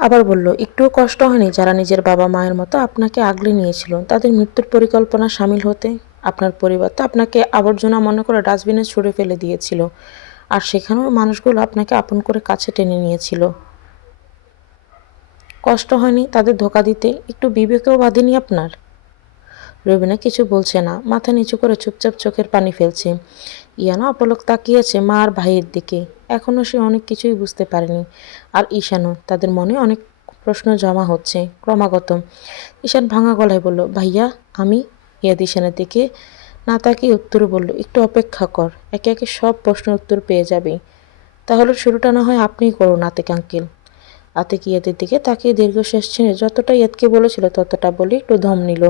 আবার বলল, একটুও কষ্ট হয়নি যারা নিজের বাবা মায়ের মতো আপনাকে আগলে নিয়েছিল তাদের মৃত্যুর পরিকল্পনা সামিল হতে? আপনার পরিবার তো আপনাকে আবর্জনা মনে করে ডাস্টবিনে ছুঁড়ে ফেলে দিয়েছিল, আর সেখানেও মানুষগুলো আপনাকে আপন করে কাছে টেনে নিয়েছিল। কষ্ট হয়নি তাদের ধোঁকা দিতে? একটু বিবেকেও বাঁধেনি আপনার? রবিনা কিছু বলছে না, মাথা নিচু করে চুপচাপ চোখের পানি ফেলছে। ইয়ানা অপলক তাকিয়েছে মা আর ভাইয়ের দিকে। এখনও সে অনেক কিছুই বুঝতে পারেনি, আর ঈশানও। তাদের মনে অনেক প্রশ্ন জমা হচ্ছে ক্রমাগত। ঈশান ভাঙা গলায় বলল, ভাইয়া আমি? ইয়াদ ঈশানের দিকে না তাকিয়ে উত্তরে বলল, একটু অপেক্ষা কর, একে একে সব প্রশ্নের উত্তর পেয়ে যাবি। তাহলে শুরুটা না হয় আপনিই করুন আতিক আঙ্কেল। আতিক ইয়াদের দিকে তাকিয়ে দীর্ঘশ্বাস ছেড়ে যতটা ইয়াদকে বলেছিল ততটা বলে একটু দম নিল।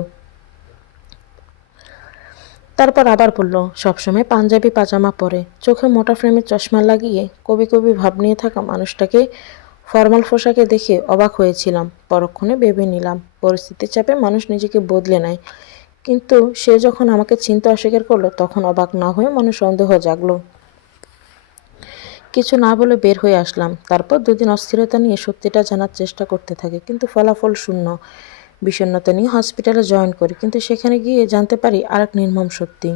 তারপর আবার বলল, সবসময় পাঞ্জাবি পাজামা পরে, চোখে মোটা ফ্রেমের চশমা লাগিয়ে কবি কবি ভাব নিয়ে থাকা মানুষটাকে ফরমাল পোশাকে দেখে অবাক হয়েছিলাম। পরক্ষণে ভেবে নিলাম পরিস্থিতির চাপে মানুষ নিজেকে বদলে নেয়, কিন্তু সে যখন আমাকে চিনতে অস্বীকার করলো তখন অবাক না হয়ে মনে সন্দেহ জাগলো। কিছু না বলে বের হয়ে আসলাম। তারপর দুদিন অস্থিরতা নিয়ে সত্যিটা জানার চেষ্টা করতে থাকি, কিন্তু ফলাফল শূন্য। বিষণ্ণতা নিয়ে হসপিটালে জয়েন করি, কিন্তু সেখানে গিয়ে জানতে পারি আরেক নির্মম সত্যি।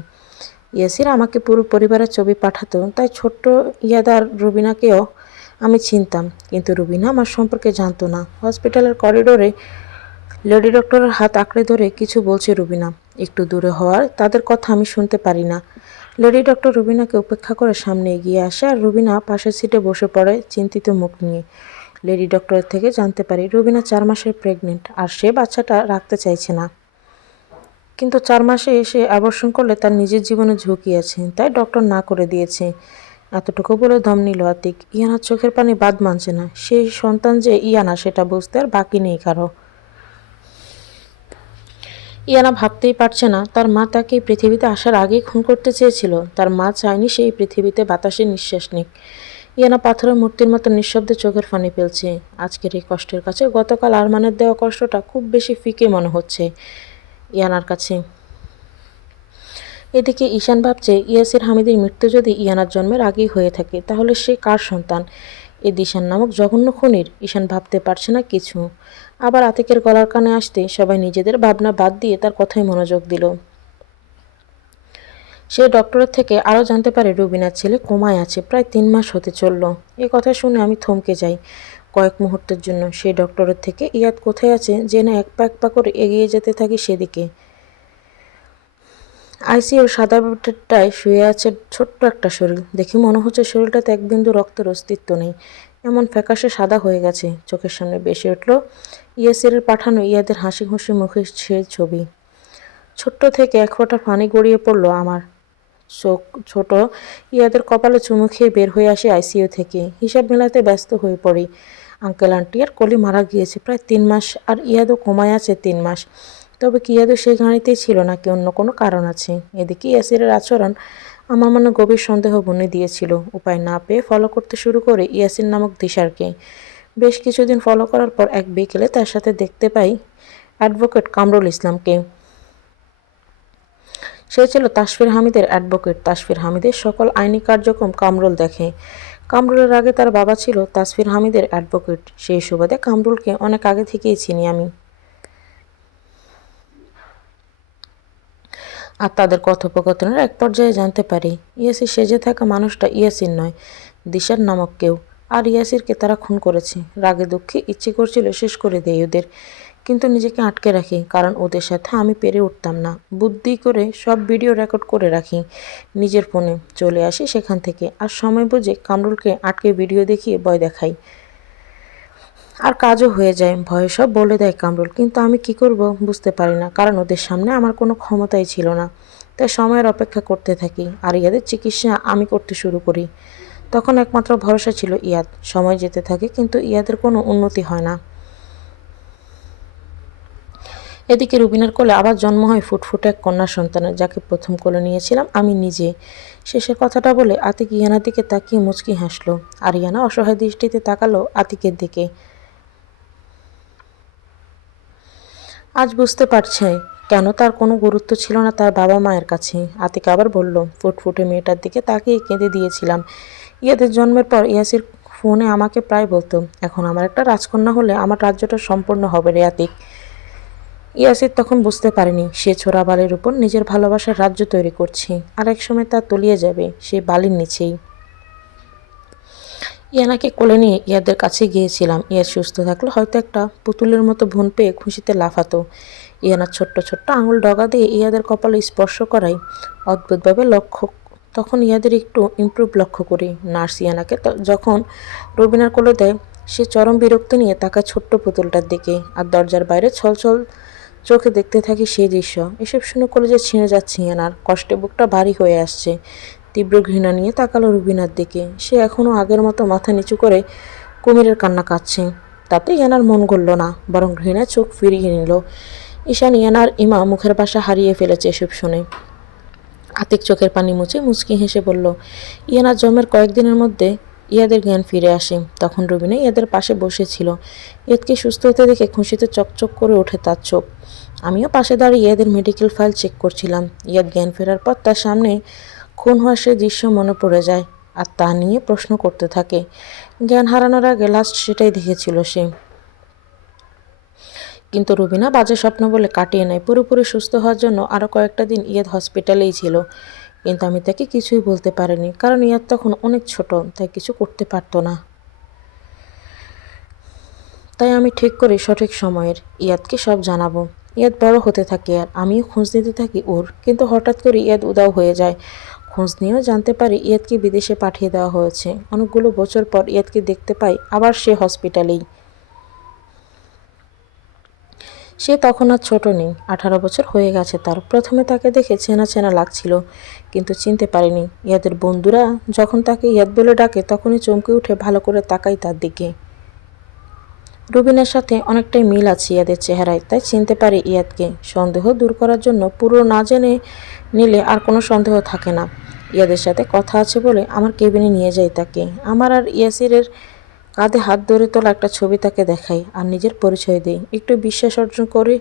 ইয়াসির আমাকে পুরো পরিবারের ছবি পাঠাতো, তাই ছোট্ট ইয়াদ আর রুবিনাকেও আমি চিনতাম, কিন্তু রুবিনা আমার সম্পর্কে জানতো না। হসপিটালের করিডোরে লেডি ডক্টরের হাত আঁকড়ে ধরে কিছু বলছে রুবিনা। একটু দূরে হওয়ার তাদের কথা আমি শুনতে পারি না। লেডি ডক্টর রুবিনাকে উপেক্ষা করে সামনে এগিয়ে আসে, আর রুবিনা পাশের সিটে বসে পড়ে চিন্তিত মুখ নিয়ে। লেডি ডক্টরের থেকে জানতে পারি রুবিনা 4 মাসের প্রেগনেন্ট, আর সে বাচ্চাটা রাখতে চাইছে না। কিন্তু 4 মাসে এসে অ্যাবর্শন করলে তার নিজের জীবনে ঝুঁকি আছে, তাই ডক্টর না করে দিয়েছে। এতটুকু বলে দম নিল আতিক। ইয়ানার চোখের পানি বাদ মানছে না। সেই সন্তান যে ইয়ানা সেটা বুঝতে আর বাকি নেই কারো। ইয়ানা ভাবতেই পারছে না তার মা তাকে এই পৃথিবীতে আসার আগেই খুন করতে চেয়েছিল। তার মা চায়নি সেই পৃথিবীতে বাতাসে নিঃশ্বাস নিক। ইয়ানা পাথরের মূর্তির মতো নিঃশব্দে চোখের পানি ফেলছে। আজকের এই কষ্টের কাছে গতকাল আরমানের দেওয়া কষ্টটা খুব বেশি ফিকে মনে হচ্ছে ইয়ানার কাছে। এদিকে ঈশান ভাবছে ইয়াসির হামিদের মৃত্যু যদি ইয়ানার জন্মের আগেই হয়ে থাকে তাহলে সে কার সন্তান? এ দিশান নামক জঘন্য খুনির? ঈশান ভাবতে পারছে না কিছু। আবার আতিকের গলার কানে আসতে সবাই নিজেদের ভাবনা বাদ দিয়ে তার কথায় মনোযোগ দিল। সে ডক্টরের থেকে আরও জানতে পারে রুবিনার ছেলে কোমায় আছে, প্রায় 3 মাস হতে চলল। এ কথা শুনে আমি থমকে যাই কয়েক মুহূর্তের জন্য। সেই ডক্টরের থেকে ইয়াদ কোথায় আছে জেনে এক পা করে এগিয়ে যেতে থাকি সেদিকে। আইসিইউর সাদা বেডটায় শুয়ে আছে ছোট্ট একটা শরীর। দেখে মনে হচ্ছে শরীরটাতে এক বিন্দু রক্তের অস্তিত্ব নেই, এমন ফ্যাকাশে সাদা হয়ে গেছে। চোখের সামনে ভেসে উঠল ইয়াসিরের পাঠানো ইয়াদের হাসি খুশি মুখের সেই ছবি। ছোট্ট থেকে এক ফোঁটা পানি গড়িয়ে পড়ল আমার চোখ। ছোট ইয়াদের কপালে চুমু খেয়ে বের হয়ে আসি আইসিইউ থেকে। হিসাব মেলাতে ব্যস্ত হয়ে পড়ি। আঙ্কেল আন্টি আর কলি মারা গিয়েছে প্রায় 3 মাস, আর ইয়াদও কোমায় আছে 3 মাস। তবে কি ইয়াদও সেই গাড়িতেই ছিল নাকি অন্য কোনো কারণ আছে? এদিকে ইয়াসিরের আচরণ আমার মনে গভীর সন্দেহ বুনে দিয়েছিল। উপায় না পেয়ে ফলো করতে শুরু করে ইয়াসির নামক দিশারকে। বেশ কিছুদিন ফলো করার পর এক বিকেলে তার সাথে দেখতে পাই অ্যাডভোকেট কামরুল ইসলামকে। সে ছিল তাসফির হামিদের অ্যাডভোকেট। তাসফির হামিদের সকল আইনি কার্যক্রম কামরুল দেখে। কামরুলের আগে তার বাবা ছিল তাসফির হামিদের অ্যাডভোকেট। সেই সুবাদে কামরুলকে অনেক আগে থেকেই চিনি আমি। আর তাদের কথোপকথনের এক পর্যায়ে জানতে পারি ইয়াসির সেজে থাকা মানুষটা ইয়াসির নয়, দিশার নামক কেউ। আর ইয়াসিরকে তারা খুন করেছে। রাগে দুঃখে ইচ্ছে করছিল শেষ করে দেয় ওদের, কিন্তু নিজেকে আটকে রাখি, কারণ ওদের সাথে আমি পেরে উঠতাম না। বুদ্ধি করে সব ভিডিও রেকর্ড করে রাখি নিজের ফোনে। চলে আসি সেখান থেকে, আর সময় বুঝে কামরুলকে আটকে ভিডিও দেখিয়ে ভয় দেখাই। আর কাজও হয়ে যায়। ভয়ে সব বলে দেয় কামরুল, কিন্তু আমি কি করব বুঝতে পারি না, কারণ ওদের সামনে আমার কোনো ক্ষমতাই ছিল না। তাই সময়ের অপেক্ষা করতে থাকি, আর ইয়াদের চিকিৎসা আমি করতে শুরু করি। তখন একমাত্র ভরসা ছিল ইয়াদ। সময় যেতে থাকে, কিন্তু ইয়াদের কোনো উন্নতি হয় না। এদিকে রুবিনার কোলে আবার জন্ম হয় ফুটফুটে এক কন্যা সন্তানের, যাকে প্রথম কোলে নিয়েছিলাম আমি নিজে। শেষের কথাটা বলে আতিক ইয়ানার দিকে তাকিয়ে মুচকি হাসলো, আর ইয়ানা অসহায় দৃষ্টিতে তাকালো আতিকের দিকে। আজ বুঝতে পারছে কেন তার কোনো গুরুত্ব ছিল না তার বাবা মায়ের কাছে। আতিক আবার বলল, ফুটফুটে মেয়েটার দিকে তাকিয়ে কেঁদে দিয়েছিলাম। ইয়াদের জন্মের পর ইয়াসির ফোনে আমাকে প্রায় বলতো, এখন আমার একটা রাজকন্যা হলে আমার রাজ্যটা সম্পূর্ণ হবে রে আতিক। ইয়াসির তখন বুঝতে পারেনি সে ছোড়া বালির উপর নিজের ভালোবাসার রাজ্য তৈরি করছে, আর এক সময় তা তলিয়ে যাবে সেই বালির নিচেই। ইয়ানাকে কোলে নিয়ে ইয়াদের কাছে গিয়েছিলাম। ইয়াদ সুস্থ থাকলে হয়তো একটা পুতুলের মতো বোন পেয়ে খুশিতে লাফাতো। ইয়ানার ছোট্ট ছোট্ট আঙুল ডগা দিয়ে ইয়াদের কপালে স্পর্শ করাই অদ্ভুতভাবে লক্ষ্য। তখন ইয়াদের একটু ইমপ্রুভ লক্ষ্য করি। নার্স ইয়ানাকে যখন রবিনার কোলে দেয়, সে চরম বিরক্তি নিয়ে তাকায় ছোট্ট পুতুলটার দিকে, আর দরজার বাইরে ছলছল চোখে দেখতে থাকি সেই দৃশ্য। এসব শুনে কলেজে ছিঁড়ে যাচ্ছে ইয়ানার। কষ্টে বুকটা ভারী হয়ে আসছে। তীব্র ঘৃণা নিয়ে তাকালো রুবিনার দিকে। সে এখনও আগের মতো মাথা নিচু করে কুমিরের কান্না কাঁদছে। তাতে ইয়ানার মন গড়ল না, বরং ঘৃণায় চোখ ফিরিয়ে নিল। ঈশান, ইয়ানার ইমা মুখের ভাষা হারিয়ে ফেলেছে এসব শুনে। আতিক চোখের পানি মুছে মুচকি হেসে বলল, ইয়ানার জন্মের কয়েকদিনের মধ্যে ইয়াদের জ্ঞান ফিরে আসে। তখন রুবিনা ইয়াদের পাশে বসেছিল। ইয়াদকে সুস্থ হতে দেখে খুশিতে চকচক করে ওঠে তার চোখ। আমিও পাশে দাঁড়িয়ে ইয়াদের মেডিকেল ফাইল চেক করছিলাম। ইয়াদ জ্ঞান ফেরার পর তার সামনে খুন হওয়ার সে দৃশ্য মনে পড়ে যায়, আর তা নিয়ে প্রশ্ন করতে থাকে। জ্ঞান হারানোর আগে লাস্ট সেটাই দেখেছিল সে। কিন্তু রুবিনা বাজে স্বপ্ন বলে কাটিয়ে নেয়। পুরোপুরি সুস্থ হওয়ার জন্য আরও কয়েকটা দিন ইয়াদ হসপিটালেই ছিল। কিন্তু আমি তাকে কিছুই বলতে পারিনি, কারণ ইয়াদ তখন অনেক ছোট, তাই কিছু করতে পারতো না। তাই আমি ঠিক করি সঠিক সময়ের ইয়াদকে সব জানাবো। ইয়াদ বড় হতে থাকে আর আমিও খোঁজ নিতে থাকি ওর। কিন্তু হঠাৎ করে ইয়াদ উধাও হয়ে যায়। খোঁজ নিয়েও জানতে পারি ইয়াদকে বিদেশে পাঠিয়ে দেওয়া হয়েছে। অনেকগুলো বছর পর ইয়াদকে দেখতে পাই আবার সে হসপিটালেই। সে তখন আর ছোট নেই, 18 বছর হয়ে গেছে তার। প্রথমে তাকে দেখে চেনা চেনা লাগছিল, কিন্তু চিনতে পারিনি। ইয়াদের বন্ধুরা যখন তাকে ইয়াদ বলে ডাকে তখনই চমকে উঠে ভালো করে তাকাই তার দিকে। রুবিনের সাথে অনেকটাই মিল আছে ইয়াদের চেহারায়, তাই চিনতে পারি ইয়াদকে। সন্দেহ দূর করার জন্য পুরো না জেনে নিলে আর কোনো সন্দেহ থাকে না। ইয়াদের সাথে কথা আছে বলে আমার কেবিনে নিয়ে যাই তাকে। আমার আর ইয়াসিরের কাঁধে হাত ধরে তোলা একটা ছবি তাকে দেখাই আর নিজের পরিচয় দিই। একটু বিশ্বাস অর্জন করে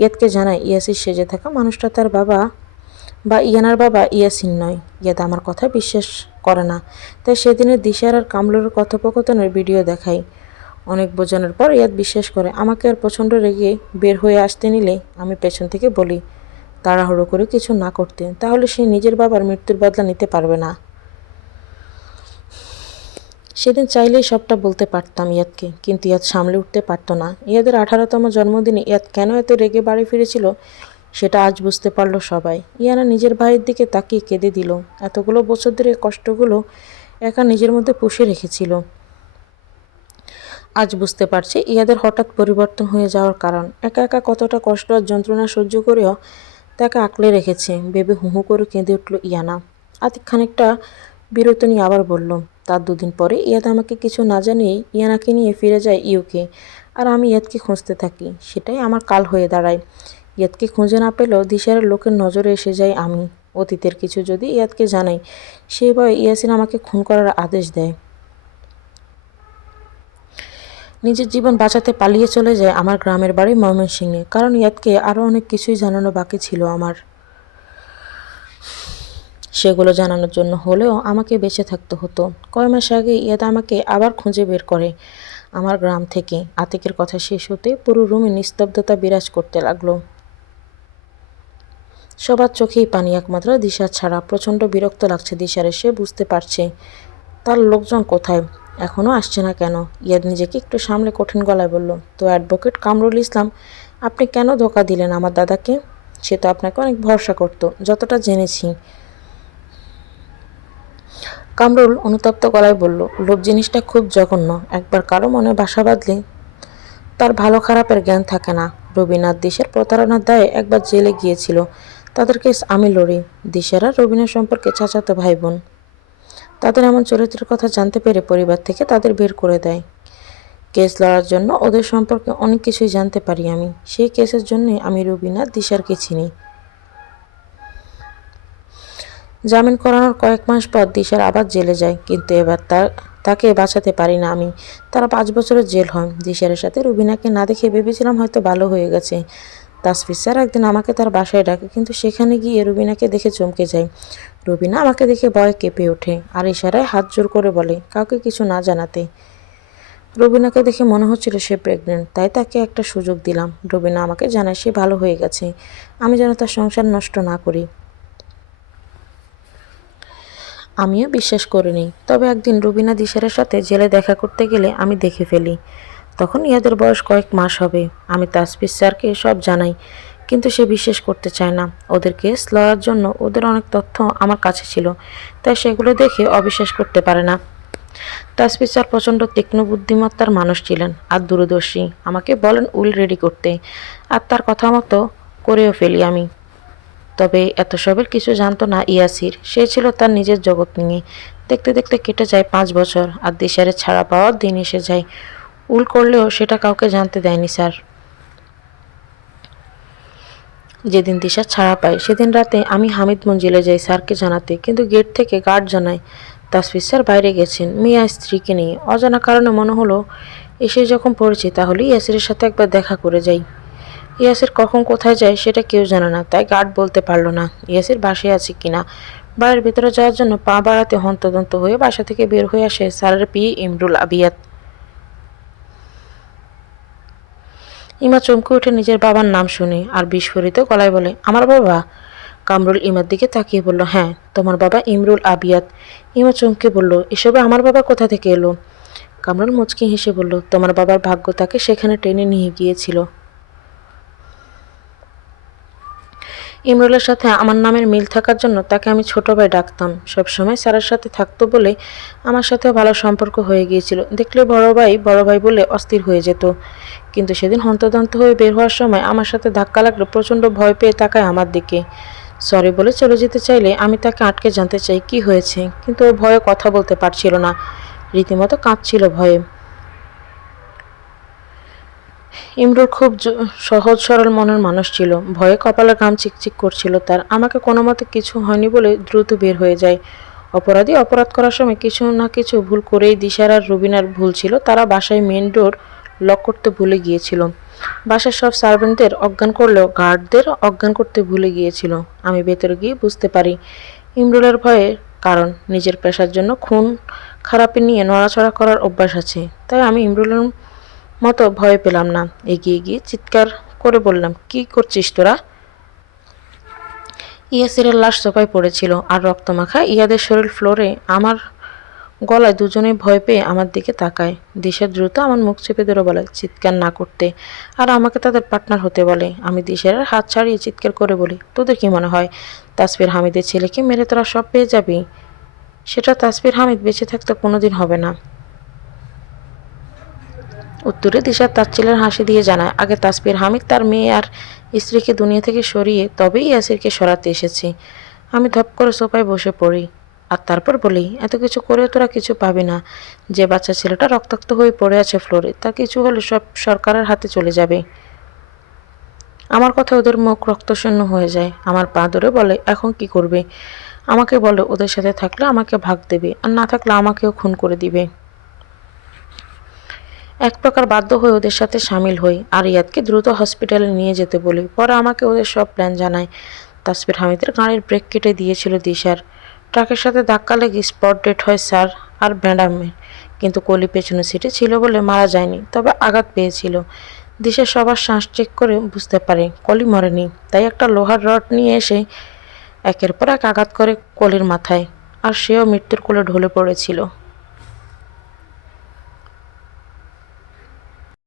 ইয়াদকে জানাই ইয়াসির সেজে থাকা মানুষটা তার বাবা বা ইয়ানার বাবা ইয়াসিন নয়। ইয়াদ আমার কথা বিশ্বাস করে না, তাই সেদিনের দিশার আর কামরুলের কথোপকথনের ভিডিও দেখাই। অনেক বোঝানোর পর ইয়াদ বিশ্বাস করে। আমাকে আর প্রচণ্ড রেগে বের হয়ে আসতে নিলে আমি পেছন থেকে বলি তাড়াহুড়ো করে কিছু না করতে, তাহলে সে নিজের বাবার মৃত্যুর বদলা নিতে পারবে না। সেদিন চাইলেই সবটা বলতে পারতাম ইয়াদকে, কিন্তু ইয়াদ সামলে উঠতে পারতো না। ইয়াদের 18তম জন্মদিনে ইয়াদ কেন এত রেগে বাড়ি ফিরেছিল সেটা আজ বুঝতে পারলো সবাই। ইয়ানা নিজের ভাইয়ের দিকে তাকিয়ে কেঁদে দিল। এতগুলো বছর ধরে কষ্টগুলো একা নিজের মধ্যে পুষে রেখেছিল। আজ বুঝতে পারছি ইয়াদের হঠাৎ পরিবর্তন হয়ে যাওয়ার কারণ। একা একা কতটা কষ্ট আর যন্ত্রণা সহ্য করেও তাকে আঁকলে রেখেছে ভেবে হু হু করে কেঁদে উঠল ইয়ানা। আতিক খানিকটা বিরত নিয়ে আবার বলল, তার 2 দিন পরে ইয়াদ আমাকে কিছু না জানিয়েই ইয়ানাকে নিয়ে ফিরে যায় ইউকে, আর আমি ইয়াদকে খুঁজতে থাকি। সেটাই আমার কাল হয়ে দাঁড়ায়। ইয়াদকে খুঁজে না পেলেও দিশারের লোকের নজরে এসে যাই আমি। অতীতের কিছু যদি ইয়াদকে জানাই, সেই ভয়ে ইয়াসিন আমাকে খুন করার আদেশ দেয়। নিজের জীবন বাঁচাতে পালিয়ে চলে যায় আমার গ্রামের বাড়ি ময়মনসিংহে, কারণ ইয়াদকে আরও অনেক কিছুই জানানো বাকি ছিল আমার। সেগুলো জানানোর জন্য হলেও আমাকে বেঁচে থাকতে হতো। কয় মাস আগে ইয়াদ আমাকে আবার খুঁজে বের করে আমার গ্রাম থেকে। আতিকের কথা শেষ হতে পুরো রুমে নিস্তব্ধতা বিরাজ করতে লাগলো। সবার চোখেই পানি, একমাত্র দিশা ছাড়া। প্রচণ্ড বিরক্ত লাগছে দিশারে। সে বুঝতে পারছে তার লোকজন কোথায়, এখনও আসছে না কেন। ইয়াদ নিজেকে একটু সামলে কঠিন গলায় বলল, তো অ্যাডভোকেট কামরুল ইসলাম, আপনি কেন ধোঁকা দিলেন আমার দাদাকে? সে তো আপনাকে অনেক ভরসা করত, যতটা জেনেছি। কামরুল অনুতপ্ত গলায় বলল, লোভ জিনিসটা খুব জঘন্য। একবার কারো মনে বাসা বাঁধলে তার ভালো খারাপের জ্ঞান থাকে না। রবিনাথ দিশার প্রতারণার দায়ে একবার জেলে গিয়েছিল। তাদের কেস আমি লড়ি। দিশারা রবিনাথ সম্পর্কে চাচাতো ভাই বোন। তাদের এমন চরিত্রের কথা জানতে পেরে পরিবার থেকে তাদের বের করে দেয়। কেস লড়ার জন্য ওদের সম্পর্কে অনেক কিছুই জানতে পারি আমি। সেই কেসের জন্যই আমি রবিনাথ দিশারকে চিনি। জামিন করানোর কয়েক মাস পর দিশার আবার জেলে যায়, কিন্তু এবার তাকে বাঁচাতে পারি না আমি। তারা 5 বছরের জেল হয়। দিশারের সাথে রুবিনাকে না দেখে ভেবেছিলাম হয়তো ভালো হয়ে গেছে। তাসফির স্যার একদিন আমাকে তার বাসায় ডাকে, কিন্তু সেখানে গিয়ে রুবিনাকে দেখে চমকে যায়। রুবিনা আমাকে দেখে ভয়ে কেঁপে ওঠে আর ইশারায় হাত জোর করে বলে কাউকে কিছু না জানাতে। রুবিনাকে দেখে মনে হচ্ছিল সে প্রেগনেন্ট, তাই তাকে একটা সুযোগ দিলাম। রুবিনা আমাকে জানায় সে ভালো হয়ে গেছে, আমি যেন তার সংসার নষ্ট না করি। আমিও বিশ্বাস করিনি। তবে একদিন রুবিনা দিশারের সাথে জেলে দেখা করতে গেলে আমি দেখে ফেলি। তখন ইয়াদের বয়স কয়েক মাস হবে। আমি তাসফির স্যারকে সব জানাই, কিন্তু সে বিশ্বাস করতে চায় না। ওদের কেস লড়ার জন্য ওদের অনেক তথ্য আমার কাছে ছিল, তাই সেগুলো দেখে অবিশ্বাস করতে পারে না। তাসফির স্যার প্রচণ্ড তীক্ষ্ণ বুদ্ধিমত্তার মানুষ ছিলেন আর দূরদর্শী। আমাকে বলেন উইল রেডি করতে, আর তার কথা মতো করেও ফেলি আমি। তবে এত সবের কিছু জানতো না ইয়াসির। সে ছিল তার নিজের জগৎ নিয়ে। দেখতে দেখতে কেটে যায় 5 বছর, আর দিশারে ছাড়া পাওয়ার দিন এসে যায়। উল করলেও সেটা কাউকে জানতে দেয়নি স্যার। যেদিন দিশা ছাড়া পায় সেদিন রাতে আমি হামিদ মঞ্জিলে যাই স্যারকে জানাতে, কিন্তু গেট থেকে গার্ড জানায় তাসফির স্যার বাইরে গেছেন মেয়ে আর স্ত্রীকে নিয়ে। অজানা কারণে মনে হলো এসে যখন পড়েছি তাহলে ইয়াসিরের সাথে একবার দেখা করে যাই। ইয়াসির কখন কোথায় যায় সেটা কেউ জানে না, তাই গার্ড বলতে পারলো না ইয়াসির বাসায় আছে কিনা। বাড়ির ভেতরে যাওয়ার জন্য পা বাড়াতে হন্তদন্ত হয়ে বাসা থেকে বের হয়ে আসে স্যারের পিয়ে ইমরুল আবিয়াত। ইমা চমকে উঠে নিজের বাবার নাম শুনে আর বিস্ফোরিত গলায় বলে, আমার বাবা? কামরুল ইমার দিকে তাকিয়ে বলল, হ্যাঁ তোমার বাবা ইমরুল আবিয়াত। ইমা চমকে বলল, এসবে আমার বাবা কোথা থেকে এলো? কামরুল মুচকি হেসে বলল, তোমার বাবার ভাগ্য তাকে সেখানে টেনে নিয়ে গিয়েছিল। ইমরুলের সাথে আমার নামের মিল থাকার জন্য তাকে আমি ছোট ভাই ডাকতাম। সবসময় স্যারের সাথে থাকতো বলে আমার সাথেও ভালো সম্পর্ক হয়ে গিয়েছিল। দেখলে বড় ভাই বলে অস্থির হয়ে যেত। কিন্তু সেদিন হন্তদন্ত হয়ে বের হওয়ার সময় আমার সাথে ধাক্কা লাগলে প্রচণ্ড ভয় পেয়ে তাকায় আমার দিকে। সরি বলে চলে যেতে চাইলে আমি তাকে আটকে জানতে চাই কি হয়েছে, কিন্তু ও ভয়ে কথা বলতে পারছিল না, রীতিমতো কাঁদছিল ভয়ে। ইমরুল খুব সহজ সরল মনের মানুষ ছিল। ভয়ে কপালে ঘাম চিকচিক করছিল তার। আমাকে কোনো মতে কিছু হয়নি বলে দ্রুত বের হয়ে যায়। অপরাধী অপরাধ করার সময় কিছু না কিছু ভুল করেই। দিশার আর রুবিনার ভুল ছিল, তারা বাসায় মেন ডোর লক করতে ভুলে গিয়েছিল। বাসার সব সার্ভেন্টদের অজ্ঞান করলেও গার্ডদের অজ্ঞান করতে ভুলে গিয়েছিল। আমি ভেতরে গিয়ে বুঝতে পারি ইমরুলের ভয়ের কারণ নিজের পেশার জন্য খুন খারাপি নিয়ে নড়াচড়া করার অভ্যাস আছে। তাই আমি ইমরুলের মতো ভয় পেলাম না। এগিয়ে গিয়ে চিৎকার করে বললাম, কি করছিস তোরা? ইয়াসিরের লাশ সোফায় পড়েছিল আর রক্তমাখা ইয়াদের শরীর ফ্লোরে। আমার গলায়। দুজনেই ভয় পেয়ে আমার দিকে তাকায়। দিশা দ্রুত আমার মুখ চেপে ধরে বলে চিৎকার না করতে, আর আমাকে তাদের পার্টনার হতে বলে। আমি দিশার হাত ছাড়িয়ে চিৎকার করে বলি, তোদের কি মনে হয় তাসফির হামিদের ছেলেকে মেরে তোরা সব পেয়ে যাবি? সেটা তাসফির হামিদ বেঁচে থাকতে কোনোদিন হবে না। উত্তরে দিশা তাচ্ছিলের হাসি দিয়ে জানায়, আগে তাসফির হামিদ তার মেয়ে আর স্ত্রীকে দুনিয়া থেকে সরিয়ে তবেই ইয়াসিরকে সরাতে এসেছি। আমি ধপ করে সোফায় বসে পড়ি আর তারপর বলি, এত কিছু করে তোরা কিছু পাবি না। যে বাচ্চা ছেলেটা রক্তাক্ত হয়ে পড়ে আছে ফ্লোরে, তা কিছু হলে সব সরকারের হাতে চলে যাবে। আমার কথা ওদের মুখ রক্তশূন্য হয়ে যায়। আমার পা ধরে বলে, এখন কি করবে? আমাকে বলে ওদের সাথে থাকলে আমাকে ভাগ দেবে, আর না থাকলে আমাকেও খুন করে দিবে। এক প্রকার বাধ্য হয়ে ওদের সাথে সামিল হই আর ইয়াদকে দ্রুত হসপিটালে নিয়ে যেতে বলি। পরে আমাকে ওদের সব প্ল্যান জানায়। তাসফির হামিদের গাড়ির ব্রেক কেটে দিয়েছিল দিশার। ট্রাকের সাথে ধাক্কা লেগে স্পট ডেট হয় স্যার আর ম্যাডামের, কিন্তু কলি পেছনের সিটে ছিল বলে মারা যায়নি, তবে আঘাত পেয়েছিল। দিশা সবার শ্বাস চেক করে বুঝতে পারে কলি মরেনি, তাই একটা লোহার রড নিয়ে এসে একের পর এক আঘাত করে কলির মাথায়, আর সেও মৃত্যুর কোলে ঢলে পড়েছিল।